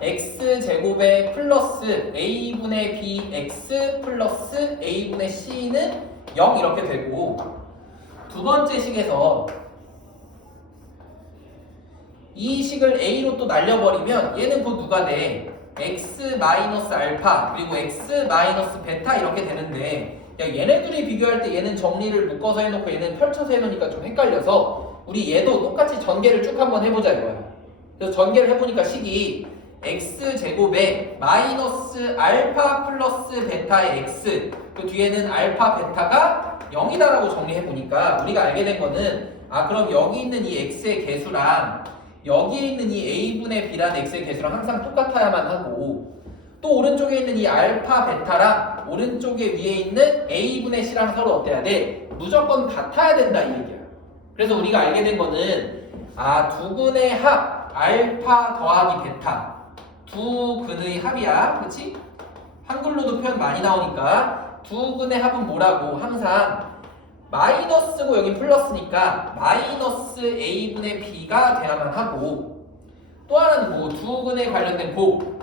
X제곱에 플러스 A분의 B X 플러스 A분의 C는 0 이렇게 되고, 두 번째 식에서 이 식을 A로 또 날려버리면 얘는 그 누가 돼? X 마이너스 알파 그리고 X 마이너스 베타 이렇게 되는데, 얘네 둘이 비교할 때 얘는 정리를 묶어서 해놓고 얘는 펼쳐서 해놓으니까 좀 헷갈려서 우리 얘도 똑같이 전개를 쭉 한번 해보자 이거야. 그래서 전개를 해보니까 식이 x제곱에 마이너스 알파 플러스 베타의 x 그 뒤에는 알파 베타가 0이다라고 정리해보니까 우리가 알게 된 거는 그럼 여기 있는 이 x의 개수랑 여기에 있는 이 a분의 b라는 x의 개수랑 항상 똑같아야만 하고 또 오른쪽에 있는 이 알파 베타랑 오른쪽에 위에 있는 a분의 c랑 서로 어때야 돼? 무조건 같아야 된다 이 얘기야. 그래서 우리가 알게 된 거는 두 근의 합 알파 더하기 베타 두 근의 합이야. 그치? 한글로도 표현 많이 나오니까 두 근의 합은 뭐라고? 항상 마이너스고 여기 플러스니까 마이너스 a분의 b가 돼야만 하고 또 하나는 뭐 두 근에 관련된 곱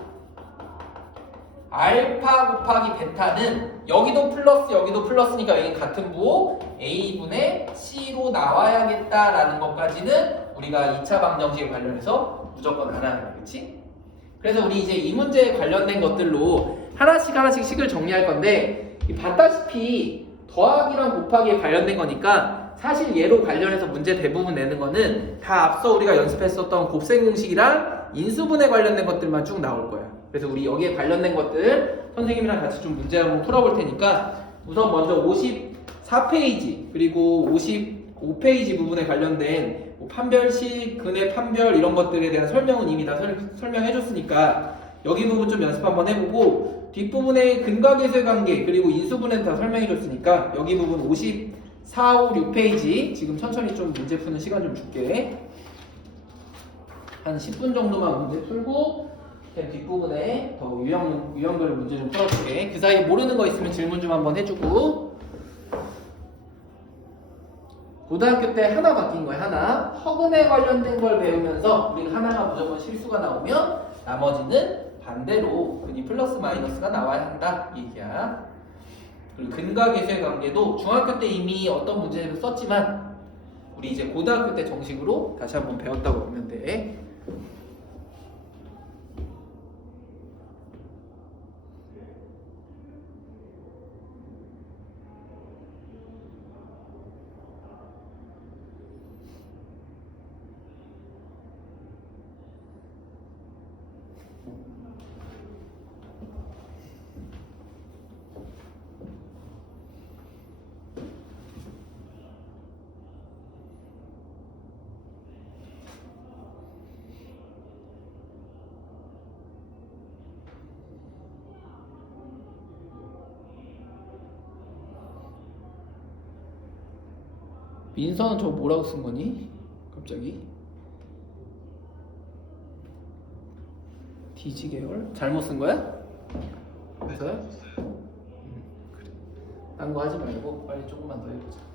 알파 곱하기 베타는 여기도 플러스 여기도 플러스니까 여기는 같은 부호 a분의 c로 나와야겠다라는 것까지는 우리가 2차 방정식에 관련해서 무조건 알아야 돼. 그치? 그래서 우리 이제 이 문제에 관련된 것들로 하나씩 식을 정리할 건데 봤다시피 더하기랑 곱하기에 관련된 거니까 사실 얘로 관련해서 문제 대부분 내는 거는 다 앞서 우리가 연습했었던 곱셈 공식이랑 인수분해 관련된 것들만 쭉 나올 거야. 그래서 우리 여기에 관련된 것들 선생님이랑 같이 좀 문제 한번 풀어볼 테니까 우선 먼저 54페이지 그리고 55페이지 부분에 관련된 판별식, 근의 판별 이런 것들에 대한 설명은 이미 다 설명해 줬으니까 여기 부분 좀 연습 한번 해보고 뒷부분에 근과 계수의 관계 그리고 인수분해는 다 설명해 줬으니까 여기 부분 54, 5, 6페이지 지금 천천히 좀 문제 푸는 시간 좀 줄게. 한 10분 정도만 문제 풀고 뒷부분에 더 유형별 문제 좀 풀어줄게. 그 사이에 모르는 거 있으면 질문 좀 한번 해주고. 고등학교 때 하나 바뀐 거야. 하나 허근에 관련된 걸 배우면서 우리가 하나가 무조건 실수가 나오면 나머지는 반대로 근이 플러스 마이너스가 나와야 한다 이 얘기야. 그리고 근과 계수의 관계도 중학교 때 이미 어떤 문제를 썼지만 우리 이제 고등학교 때 정식으로 다시 한번 배웠다고 보면 돼. 민서는 저거 뭐라고 쓴 거니? 갑자기 디지 계열? 잘못 쓴 거야? 그래서요? 그래. 딴 거 하지 말고 빨리 조금만 더 해보자.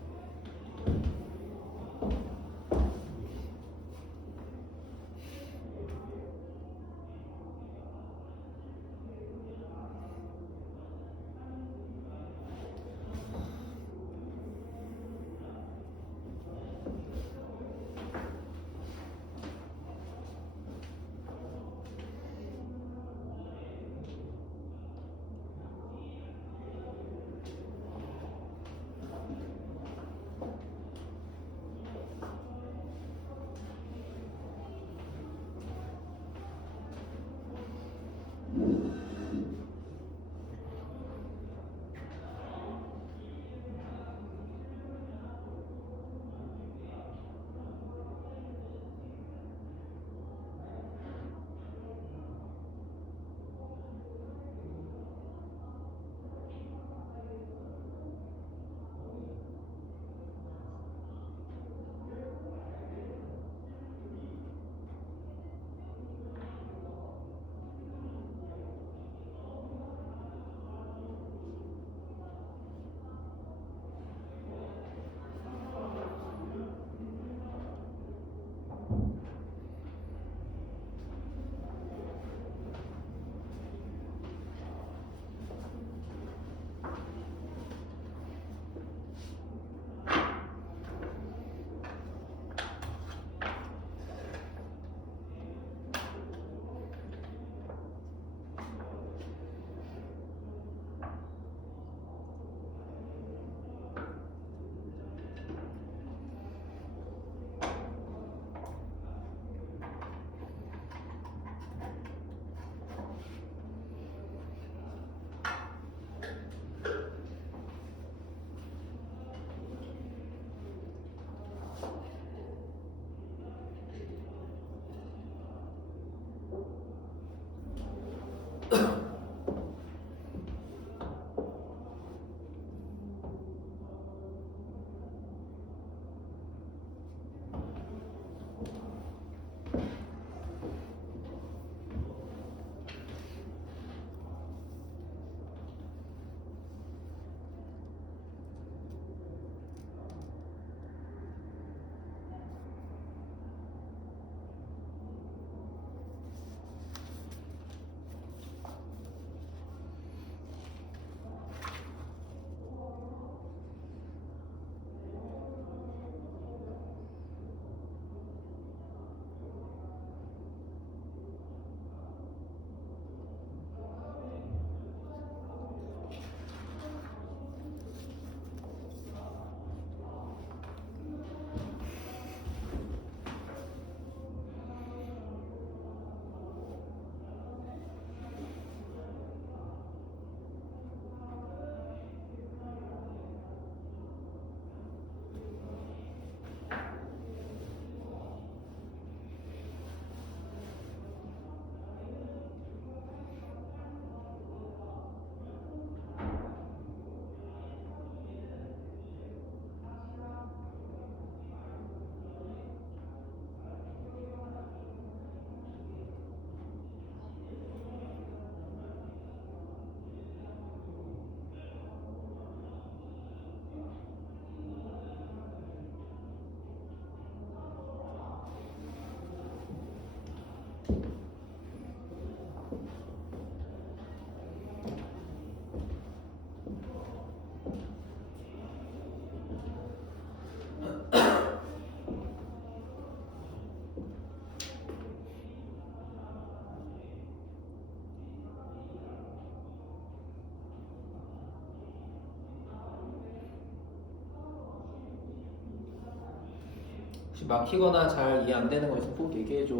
혹시 막히거나 잘 이해 안 되는 거 있으면 꼭 얘기해줘.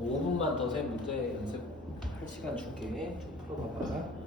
5분만 더 세 문제 연습할 시간 줄게. 좀 풀어봐봐.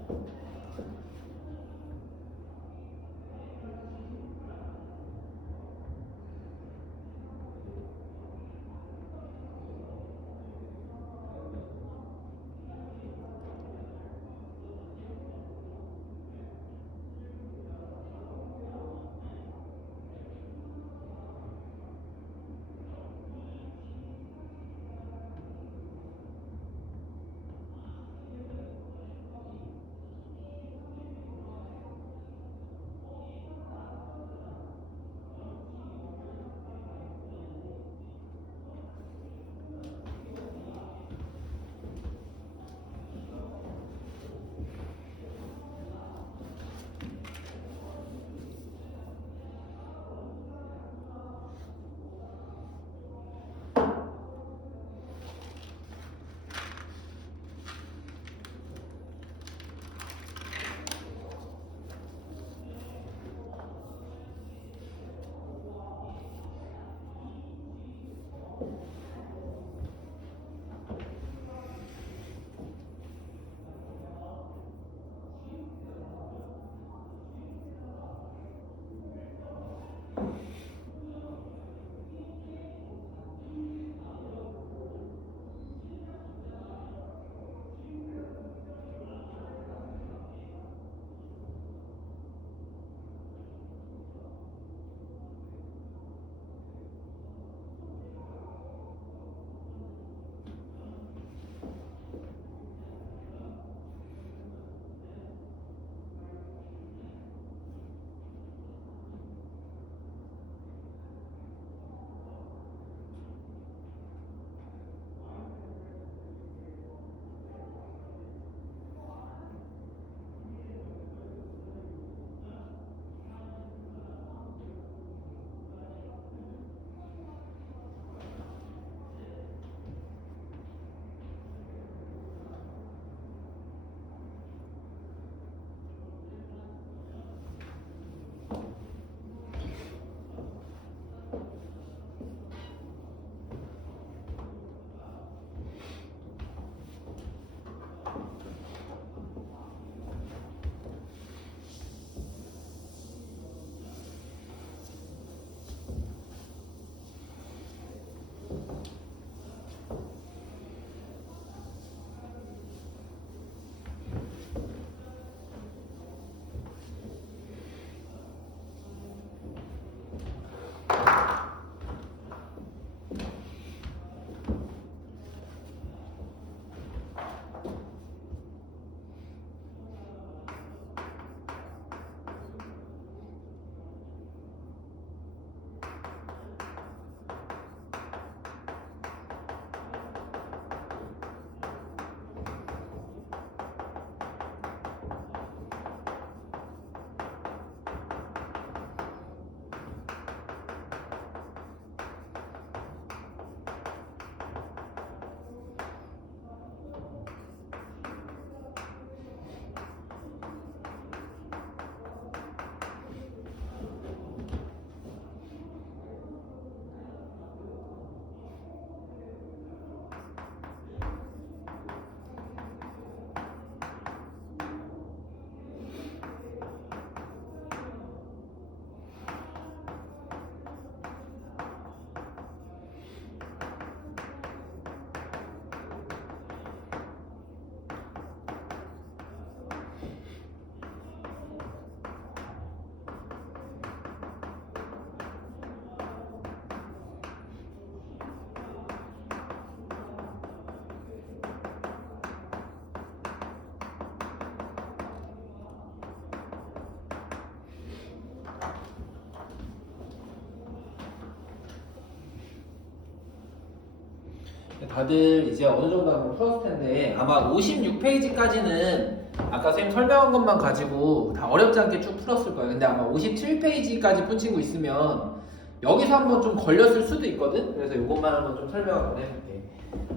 다들 이제 어느 정도 한번 풀었을 텐데 아마 56페이지까지는 아까 선생님 설명한 것만 가지고 다 어렵지 않게 쭉 풀었을 거예요. 근데 아마 57페이지까지 푼 친구 있으면 여기서 한번 좀 걸렸을 수도 있거든. 그래서 이것만 한번 좀 설명 한번 해볼게.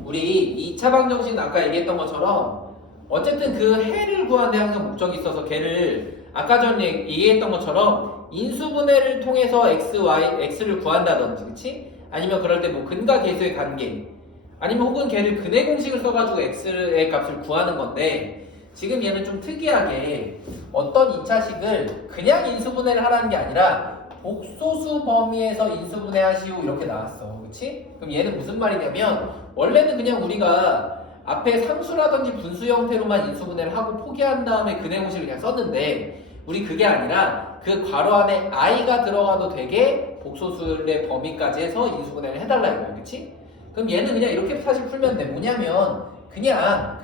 우리 2차 방정식은 아까 얘기했던 것처럼 어쨌든 그 해를 구하는 데 항상 목적이 있어서 걔를 아까 전에 얘기했던 것처럼 인수분해를 통해서 x, y, x를 구한다든지, 그치? 아니면 그럴 때 뭐 근과 계수의 관계, 아니면 혹은 걔를 근의 공식을 써가지고 x의 값을 구하는 건데, 지금 얘는 좀 특이하게 어떤 2차식을 그냥 인수분해를 하라는 게 아니라 복소수 범위에서 인수분해 하시오 이렇게 나왔어. 그치? 그럼 얘는 무슨 말이냐면 원래는 그냥 우리가 앞에 상수라든지 분수 형태로만 인수분해를 하고 포기한 다음에 근의 공식을 그냥 썼는데, 우리 그게 아니라 그 괄호 안에 i가 들어가도 되게 복소수의 범위까지 해서 인수분해를 해달라 이거야. 그치? 그럼 얘는 그냥 이렇게 사실 풀면 돼. 뭐냐면 그냥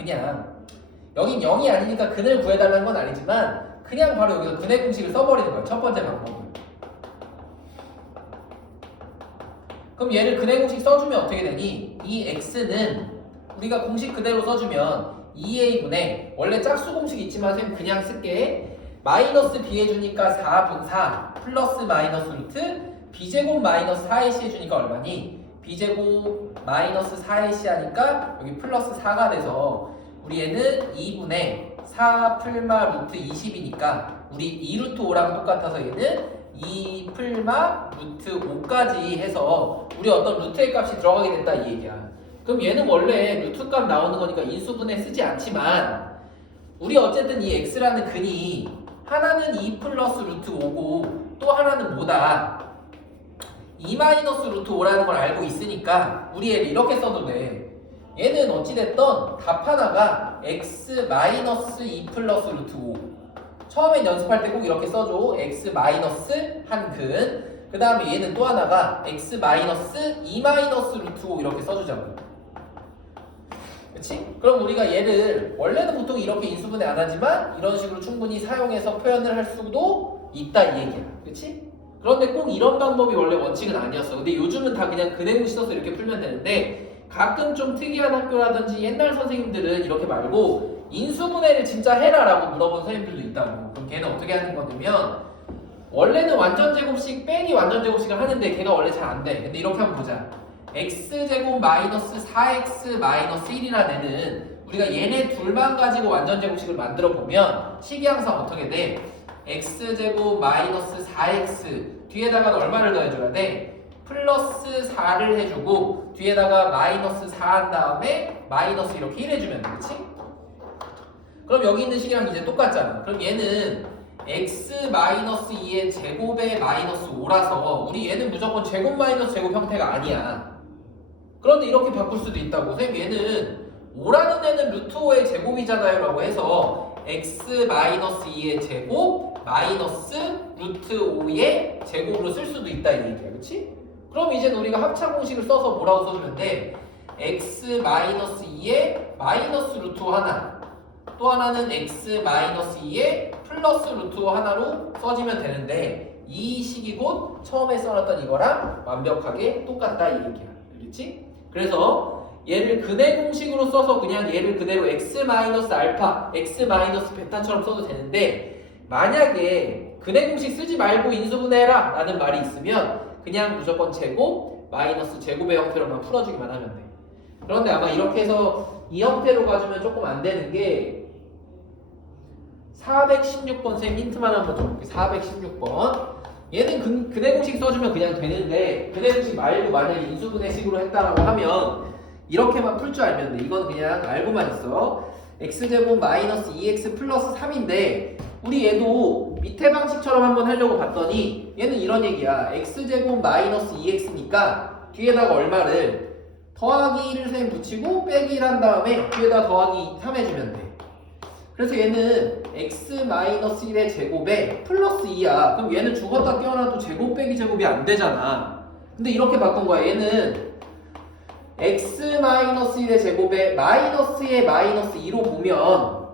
여긴 0이 아니니까 근을 구해달라는 건 아니지만 그냥 바로 여기서 근의 공식을 써버리는 거야. 첫 번째 방법은. 그럼 얘를 근의 공식 써주면 어떻게 되니? 이 x는 우리가 공식 그대로 써주면 2a분의 원래 짝수 공식 있지만 선생님 그냥 쓸게. 마이너스 b 해주니까 4분 4 플러스 마이너스 루트 b제곱 마이너스 4ac 해주니까 얼마니? b제곱 마이너스 4ac 하니까 여기 플러스 4가 돼서 우리 얘는 2분의 4 풀마 루트 20이니까 우리 2루트 5랑 똑같아서 얘는 2 풀마 루트 5까지 해서 우리 어떤 루트의 값이 들어가게 됐다 이 얘기야. 그럼 얘는 원래 루트 값 나오는 거니까 인수분해 쓰지 않지만 우리 어쨌든 이 x라는 근이 하나는 2 플러스 루트 5고 또 하나는 뭐다? 2 마이너스 루트 5라는 걸 알고 있으니까 우리 얘를 이렇게 써도 돼. 얘는 어찌됐던 답 하나가 x 마이너스 2 플러스 루트 5. 처음엔 연습할 때 꼭 이렇게 써줘. x 마이너스 한 근. 그 다음에 얘는 또 하나가 x 마이너스 2 마이너스 루트 5 이렇게 써주자고. 그치? 그럼 우리가 얘를 원래는 보통 이렇게 인수분해 안 하지만 이런 식으로 충분히 사용해서 표현을 할 수도 있다 이 얘기야. 그치? 그런데 꼭 이런 방법이 원래 원칙은 아니었어. 근데 요즘은 다 그냥 근의 공식 써서 이렇게 풀면 되는데 가끔 좀 특이한 학교라든지 옛날 선생님들은 이렇게 말고 인수분해를 진짜 해라 라고 물어본 선생님들도 있다고. 그럼 걔는 어떻게 하는 거냐면 원래는 완전제곱식 빼기 완전제곱식을 하는데 걔가 원래 잘 안 돼. 근데 이렇게 한번 보자. x제곱 마이너스 4x 마이너스 1이라는 애는 우리가 얘네 둘만 가지고 완전제곱식을 만들어 보면 식이 항상 어떻게 돼? x제곱 마이너스 4x 뒤에다가 얼마를 더해줘야 돼? 플러스 4를 해주고 뒤에다가 마이너스 4 한 다음에 마이너스 이렇게 1 해주면 돼. 그치? 그럼 여기 있는 식이랑 이제 똑같잖아. 그럼 얘는 x 마이너스 2의 제곱에 마이너스 5라서 우리 얘는 무조건 제곱 마이너스 제곱 형태가 아니야. 그런데 이렇게 바꿀 수도 있다고. 선생님 얘는 5라는 애는 루트 5의 제곱이잖아요 라고 해서 x 마이너스 2의 제곱 마이너스 루트 5의 제곱으로 쓸 수도 있다 이 얘기야. 그치? 그럼 이제 우리가 합차 공식을 써서 뭐라고 써주면 돼? x 마이너스 2의 마이너스 루트 5 하나 또 하나는 x 마이너스 2의 플러스 루트 5 하나로 써지면 되는데 이 식이 곧 처음에 써놨던 이거랑 완벽하게 똑같다 이 얘기야. 알겠지? 그래서 얘를 근의 공식으로 써서 그냥 얘를 그대로 x 마이너스 알파, x 마이너스 베타처럼 써도 되는데 만약에 근의 공식 쓰지 말고 인수분해해라 라는 말이 있으면 그냥 무조건 제곱, 마이너스 제곱의 형태로만 풀어주기만 하면 돼. 그런데 아마 이렇게 해서 이 형태로 가주면 조금 안 되는 게 416번 선생님 힌트만 한번 줘볼게. 416번 얘는 근의 공식 써주면 그냥 되는데 근의 공식 말고 만약에 인수분해식으로 했다라고 하면 이렇게만 풀 줄 알면 돼. 이건 그냥 알고만 있어. x제곱 마이너스 2x 플러스 3인데 우리 얘도 밑에 방식처럼 한번 하려고 봤더니 얘는 이런 얘기야. x제곱 마이너스 2x니까 뒤에다가 얼마를 더하기 1을 선생님 붙이고 빼기 1 한 다음에 뒤에다 더하기 3 해주면 돼. 그래서 얘는 x-1의 제곱에 플러스 2야. 그럼 얘는 죽었다 깨어나도 제곱 빼기 제곱이 안 되잖아. 근데 이렇게 바꾼 거야. 얘는 x-1의 제곱에 마이너스에 마이너스 2로 보면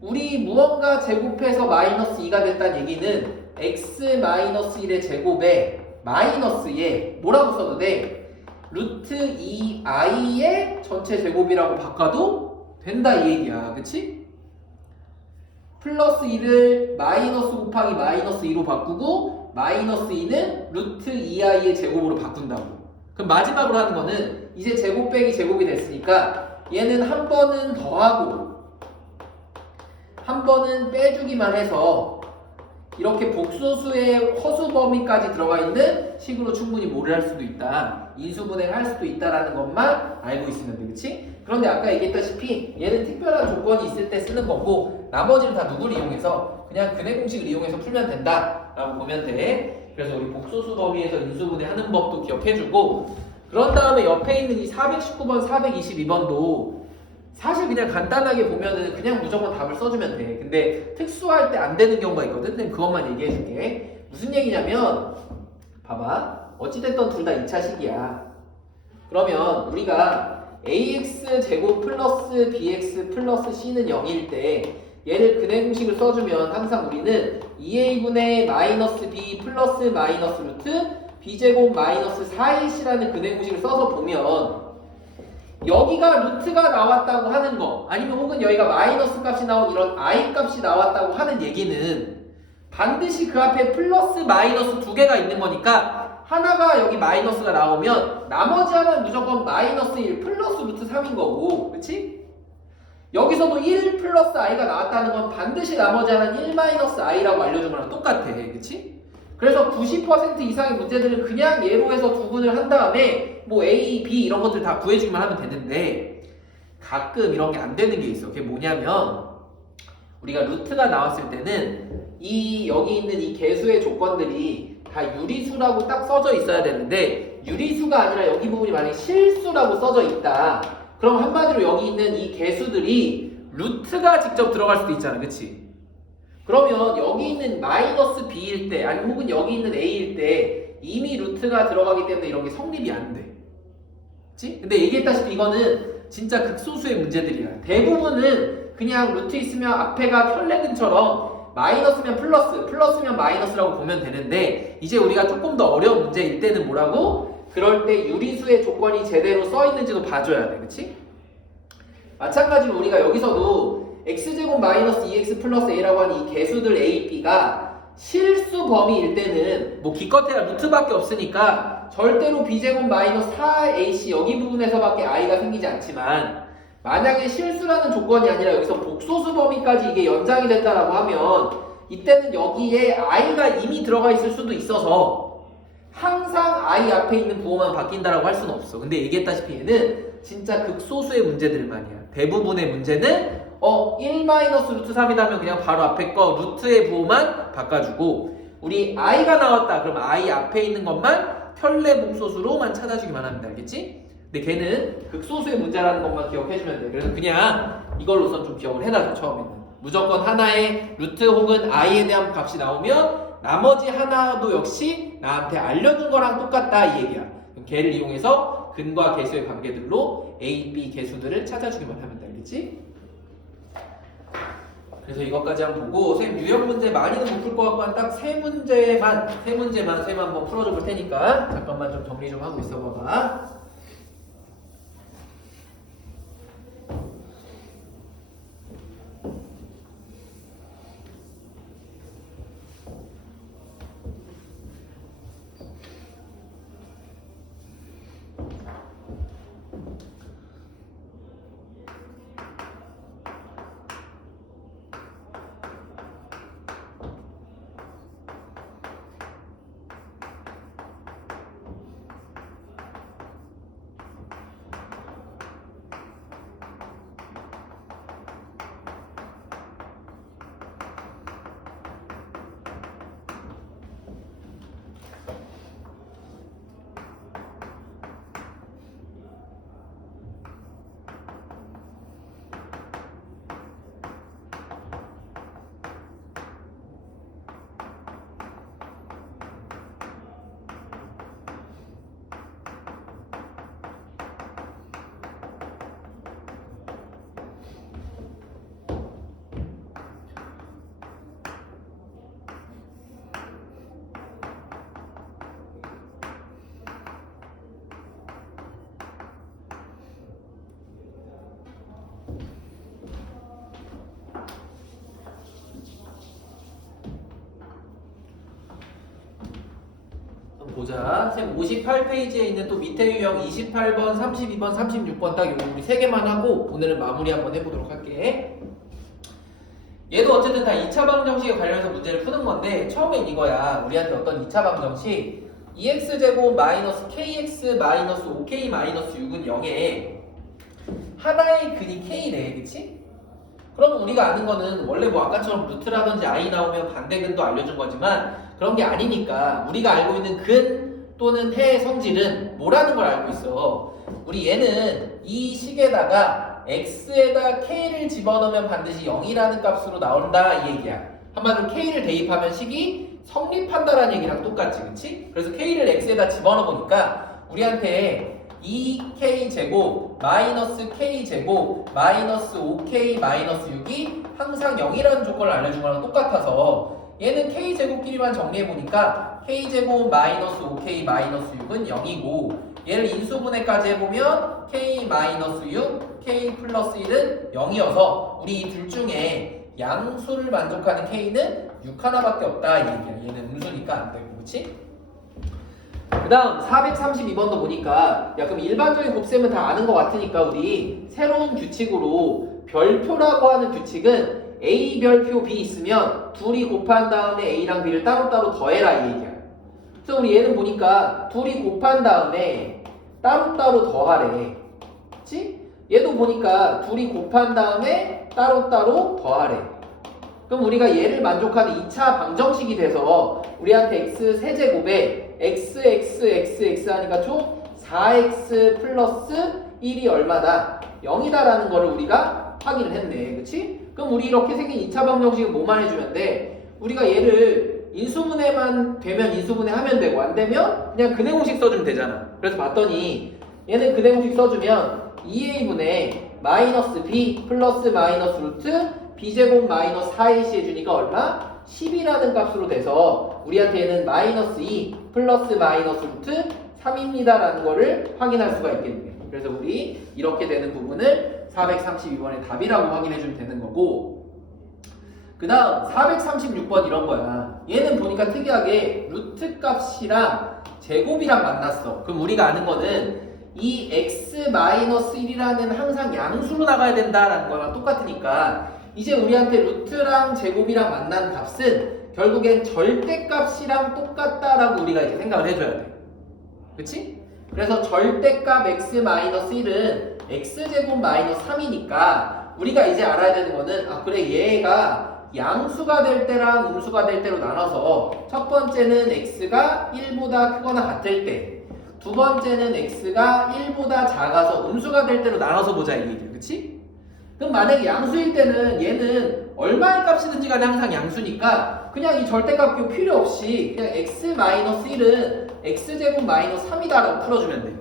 우리 무언가 제곱해서 마이너스 2가 됐다는 얘기는 x-1의 제곱에 마이너스에 뭐라고 써도 돼? 루트 2i의 전체 제곱이라고 바꿔도 된다 이 얘기야. 그치? 플러스 2를 마이너스 곱하기 마이너스 2로 바꾸고 마이너스 2는 루트 2i의 제곱으로 바꾼다고. 그럼 마지막으로 하는 거는 이제 제곱 빼기 제곱이 됐으니까 얘는 한 번은 더하고 한 번은 빼주기만 해서 이렇게 복소수의 허수 범위까지 들어가 있는 식으로 충분히 뭐를 할 수도 있다. 인수분해를 할 수도 있다라는 것만 알고 있으면 돼. 그치? 그런데 아까 얘기했다시피 얘는 특별한 조건이 있을 때 쓰는 거고 나머지는 다 누구를 이용해서 그냥 근해 공식을 이용해서 풀면 된다라고 보면 돼. 그래서 우리 복소수 범위에서 인수분해 하는 법도 기억해주고 그런 다음에 옆에 있는 이 419번, 422번도 사실 그냥 간단하게 보면은 그냥 무조건 답을 써주면 돼. 근데 특수할 때 안 되는 경우가 있거든. 근데 그것만 얘기해 줄게. 무슨 얘기냐면 봐봐. 어찌됐든 둘 다 2차식이야. 그러면 우리가 ax 제곱 플러스 bx 플러스 c는 0일 때 얘를 근해 공식을 써주면 항상 우리는 2a분의 마이너스 b 플러스 마이너스 루트 b제곱 마이너스 4ac라는 근해 공식을 써서 보면 여기가 루트가 나왔다고 하는 거 아니면 혹은 여기가 마이너스 값이 나온 이런 i 값이 나왔다고 하는 얘기는 반드시 그 앞에 플러스 마이너스 두 개가 있는 거니까 하나가 여기 마이너스가 나오면 나머지 하나는 무조건 마이너스 1 플러스 루트 3인 거고 그치? 여기서도 1 플러스 i가 나왔다는 건 반드시 나머지 하나는 1 마이너스 i라고 알려준 거랑 똑같아 그치? 그래서 90% 이상의 문제들은 그냥 예로 해서 구분을 한 다음에 뭐 A, B 이런 것들 다 구해주기만 하면 되는데 가끔 이런 게 안 되는 게 있어. 그게 뭐냐면 우리가 루트가 나왔을 때는 이 여기 있는 이 개수의 조건들이 다 유리수라고 딱 써져 있어야 되는데 유리수가 아니라 여기 부분이 만약에 실수라고 써져 있다. 그럼 한마디로 여기 있는 이 개수들이 루트가 직접 들어갈 수도 있잖아. 그치? 그러면 여기 있는 마이너스 b일 때 아니면 혹은 여기 있는 a일 때 이미 루트가 들어가기 때문에 이런 게 성립이 안 돼. 그치? 근데 얘기했다시피 이거는 진짜 극소수의 문제들이야. 대부분은 그냥 루트 있으면 앞에가 혈레근처럼 마이너스면 플러스, 플러스면 마이너스라고 보면 되는데 이제 우리가 조금 더 어려운 문제일 때는 뭐라고? 그럴 때 유리수의 조건이 제대로 써 있는지도 봐줘야 돼. 그치? 마찬가지로 우리가 여기서도 x제곱 마이너스 2x 플러스 a라고 하는 이 개수들 a, b가 실수 범위일 때는 뭐 기껏해야 루트밖에 없으니까 절대로 b제곱 마이너스 4ac 여기 부분에서밖에 i가 생기지 않지만 만약에 실수라는 조건이 아니라 여기서 복소수 범위까지 이게 연장이 됐다라고 하면 이때는 여기에 i가 이미 들어가 있을 수도 있어서 항상 i 앞에 있는 부호만 바뀐다라고 할 수는 없어. 근데 얘기했다시피 얘는 진짜 극소수의 문제들만이야. 대부분의 문제는 1 루트 3이라면 그냥 바로 앞에 거 루트의 부호만 바꿔주고 우리 i가 나왔다 그럼 i 앞에 있는 것만 혈내 복소수로만 찾아주기만 하면 돼. 알겠지? 근데 걔는 극소수의 문제라는 것만 기억해주면 돼. 그래서 그냥 이걸로선 좀 기억을 해놔줘. 처음에는 무조건 하나의 루트 혹은 i에 대한 값이 나오면 나머지 하나도 역시 나한테 알려준 거랑 똑같다 이 얘기야. 그럼 걔를 이용해서 근과 개수의 관계들로 a, b 개수들을 찾아주기만 하면 돼. 알겠지? 그래서 이것까지 한번 보고 선생님 유형 문제 많이는 못 풀 것 같고 한 딱 세 문제만 쌤 한번 풀어줘 볼 테니까 잠깐만 좀 정리 좀 하고 있어 봐봐. 보자. 쌤 58페이지에 있는 또 밑에 유형 28번, 32번, 36번 딱 요거 우리 3개만 하고 오늘은 마무리 한번 해보도록 할게. 얘도 어쨌든 다 2차 방정식에 관련해서 문제를 푸는 건데 처음엔 이거야. 우리한테 어떤 2차 방정식 EX제곱 마이너스 KX 마이너스 5K 마이너스 6은 0에 하나의 근이 K네. 그치? 그러면 우리가 아는 거는 원래 뭐 아까처럼 루트라든지 I 나오면 반대근도 알려준 거지만 그런 게 아니니까 우리가 알고 있는 근 또는 해의 성질은 뭐라는 걸 알고 있어. 우리 얘는 이 식에다가 x에다 k를 집어넣으면 반드시 0이라는 값으로 나온다 이 얘기야. 한마디로 k를 대입하면 식이 성립한다라는 얘기랑 똑같지, 그치? 그래서 k를 x에다 집어넣으니까 우리한테 2k제곱 마이너스 k제곱 마이너스 5k 마이너스 6이 항상 0이라는 조건을 알려준 거랑 똑같아서 얘는 k제곱끼리만 정리해보니까 k제곱 마이너스 5k 마이너스 6은 0이고 얘를 인수분해까지 해보면 k 마이너스 6, k 플러스 1은 0이어서 우리 이 둘 중에 양수를 만족하는 k는 6 하나밖에 없다 이 얘기야. 얘는 음수니까 안 되고, 그치? 그 다음 432번도 보니까 야 그럼 일반적인 곱셈은 다 아는 것 같으니까 우리 새로운 규칙으로 별표라고 하는 규칙은 A 별표 B 있으면 둘이 곱한 다음에 A랑 B를 따로따로 더해라 이 얘기야. 그래서 우리 얘는 보니까 둘이 곱한 다음에 따로따로 더하래. 그치? 얘도 보니까 둘이 곱한 다음에 따로따로 더하래. 그럼 우리가 얘를 만족하는 2차 방정식이 돼서 우리한테 x 세제곱에 x 하니까 총 4x 플러스 1이 얼마다? 0이다라는 거를 우리가 확인을 했네. 그치? 그럼 우리 이렇게 생긴 2차 방정식은 뭐만 해주면 돼? 우리가 얘를 인수분해만 되면 인수분해 하면 되고 안 되면 그냥 근해공식 써주면 되잖아. 그래서 봤더니 얘는 근해공식 써주면 2a분의 마이너스 b 플러스 마이너스 루트 b제곱 마이너스 4ac 해주니까 얼마? 10이라는 값으로 돼서 우리한테 얘는 마이너스 2 플러스 마이너스 루트 3입니다 라는 거를 확인할 수가 있겠네. 그래서 우리 이렇게 되는 부분을 432번의 답이라고 확인해주면 되는 거고, 그 다음 436번 이런 거야. 얘는 보니까 특이하게 루트 값이랑 제곱이랑 만났어. 그럼 우리가 아는 거는 이 x-1이라는 항상 양수로 나가야 된다라는 거랑 똑같으니까 이제 우리한테 루트랑 제곱이랑 만난 값은 결국엔 절대값이랑 똑같다라고 우리가 이제 생각을 해줘야 돼. 그치? 그래서 절대값 x-1은 x제곱 마이너스 3이니까 우리가 이제 알아야 되는 거는 아 그래 얘가 양수가 될 때랑 음수가 될 때로 나눠서 첫 번째는 x가 1보다 크거나 같을 때, 두 번째는 x가 1보다 작아서 음수가 될 때로 나눠서 보자 이 얘기야. 그치? 그럼 만약에 양수일 때는 얘는 얼마의 값이든지 간에 항상 양수니까 그냥 이 절대값 기호 필요 없이 그냥 x-1은 x제곱 마이너스 3이다라고 풀어주면 돼.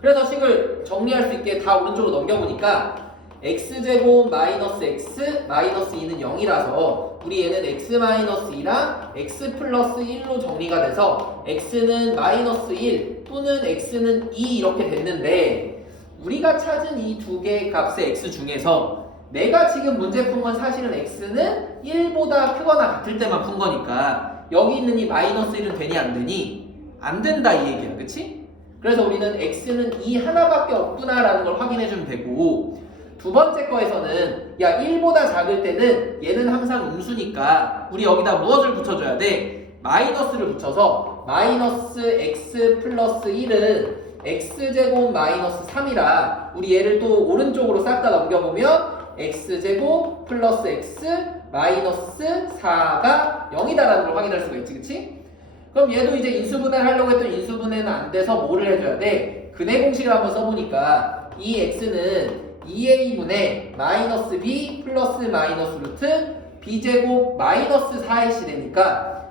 그래서 식을 정리할 수 있게 다 오른쪽으로 넘겨보니까 x제곱 마이너스 x 마이너스 2는 0이라서 우리 얘는 x 마이너스 2랑 x 플러스 1로 정리가 돼서 x는 마이너스 1 또는 x는 2 이렇게 됐는데 우리가 찾은 이 두 개의 값의 x 중에서 내가 지금 문제 푼 건 사실은 x는 1보다 크거나 같을 때만 푼 거니까 여기 있는 이 마이너스 1은 되니 안 되니? 안 된다 이 얘기야. 그치? 그래서 우리는 x는 2 하나밖에 없구나 라는 걸 확인해 주면 되고, 두 번째 거에서는 야 1보다 작을 때는 얘는 항상 음수니까 우리 여기다 무엇을 붙여줘야 돼? 마이너스를 붙여서 마이너스 x 플러스 1은 x제곱 마이너스 3이라 우리 얘를 또 오른쪽으로 싹 다 넘겨보면 x제곱 플러스 x 마이너스 4가 0이다라는 걸 확인할 수가 있지. 그치? 그럼 얘도 이제 인수분해를 하려고 했더니 인수분해는 안 돼서 뭐를 해줘야 돼? 근해 공식을 한번 써보니까 이 x는 2a분의 마이너스 b 플러스 마이너스 루트 b제곱 마이너스 4ac 되니까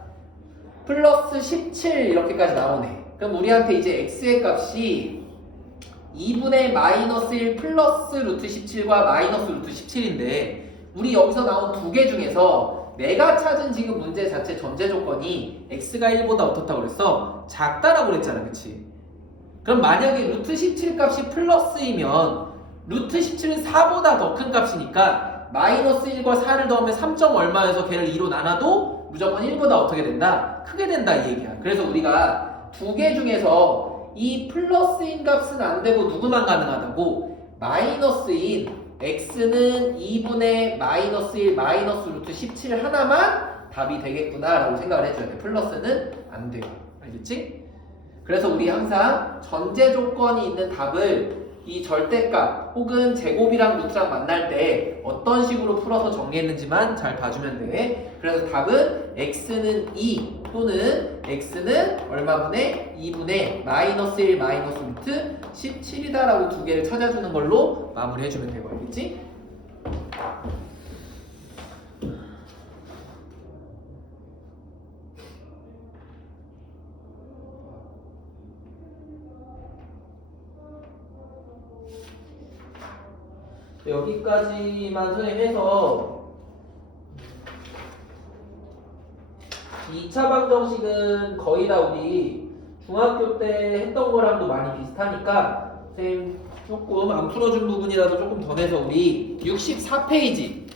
플러스 17 이렇게까지 나오네. 그럼 우리한테 이제 x의 값이 2분의 마이너스 1 플러스 루트 17과 마이너스 루트 17인데 우리 여기서 나온 두 개 중에서 내가 찾은 지금 문제 자체 전제 조건이 x가 1보다 어떻다고 그랬어? 작다라고 그랬잖아. 그치? 그럼 만약에 루트 17 값이 플러스이면 루트 17은 4보다 더 큰 값이니까 마이너스 1과 4를 더하면 3점 얼마여서 걔를 2로 나눠도 무조건 1보다 어떻게 된다? 크게 된다 이 얘기야. 그래서 우리가 두 개 중에서 이 플러스인 값은 안 되고 누구만 가능하다고? 마이너스인 x는 2분의 마이너스 1 마이너스 루트 17 하나만 답이 되겠구나 라고 생각을 해줘야 돼. 플러스는 안 돼요. 알겠지? 그래서 우리 항상 전제 조건이 있는 답을 이 절대값 혹은 제곱이랑 루트랑 만날 때 어떤 식으로 풀어서 정리했는지만 잘 봐주면 돼. 그래서 답은 x는 2 또는 x는 얼마분의 2분의 마이너스 1 마이너스 루트 17이다 라고 두 개를 찾아주는 걸로 마무리해주면 되고 알겠지? 여기까지만 선생님 해서 2차 방정식은 거의 다 우리 중학교 때 했던 거랑도 많이 비슷하니까 선생님 조금 안 풀어준 부분이라도 조금 더 내서 우리 64페이지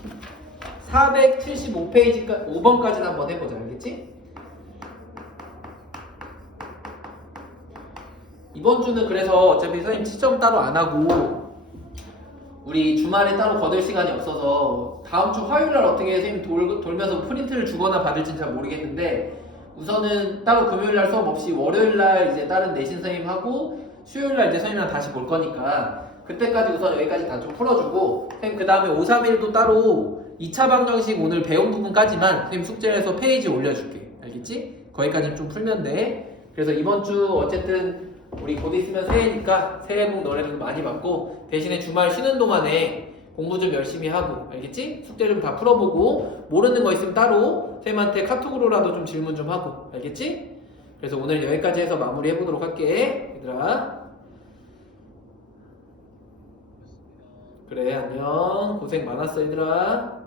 475페이지 5번까지는 한번 해보자. 알겠지? 이번 주는 그래서 어차피 선생님 시점 따로 안 하고 우리 주말에 따로 거들 시간이 없어서 다음 주 화요일날 어떻게 선생님 돌면서 프린트를 주거나 받을지는 잘 모르겠는데 우선은 따로 금요일날 수업 없이 월요일날 이제 다른 내신 선생님하고 수요일날 이제 선생님이랑 다시 볼 거니까 그때까지 우선 여기까지 다 좀 풀어주고 선생님 그 다음에 5, 3일도 따로 2차 방정식 오늘 배운 부분까지만 선생님 숙제해서 페이지 올려줄게. 알겠지? 거기까지 좀 풀면 돼. 그래서 이번 주 어쨌든 우리 곧 있으면 새해니까 새해 복 노래도 많이 받고 대신에 주말 쉬는 동안에 공부 좀 열심히 하고 알겠지? 숙제 좀 다 풀어보고 모르는 거 있으면 따로 쌤한테 카톡으로라도 좀 질문 좀 하고 알겠지? 그래서 오늘 여기까지 해서 마무리 해보도록 할게 얘들아. 그래 안녕 고생 많았어 얘들아.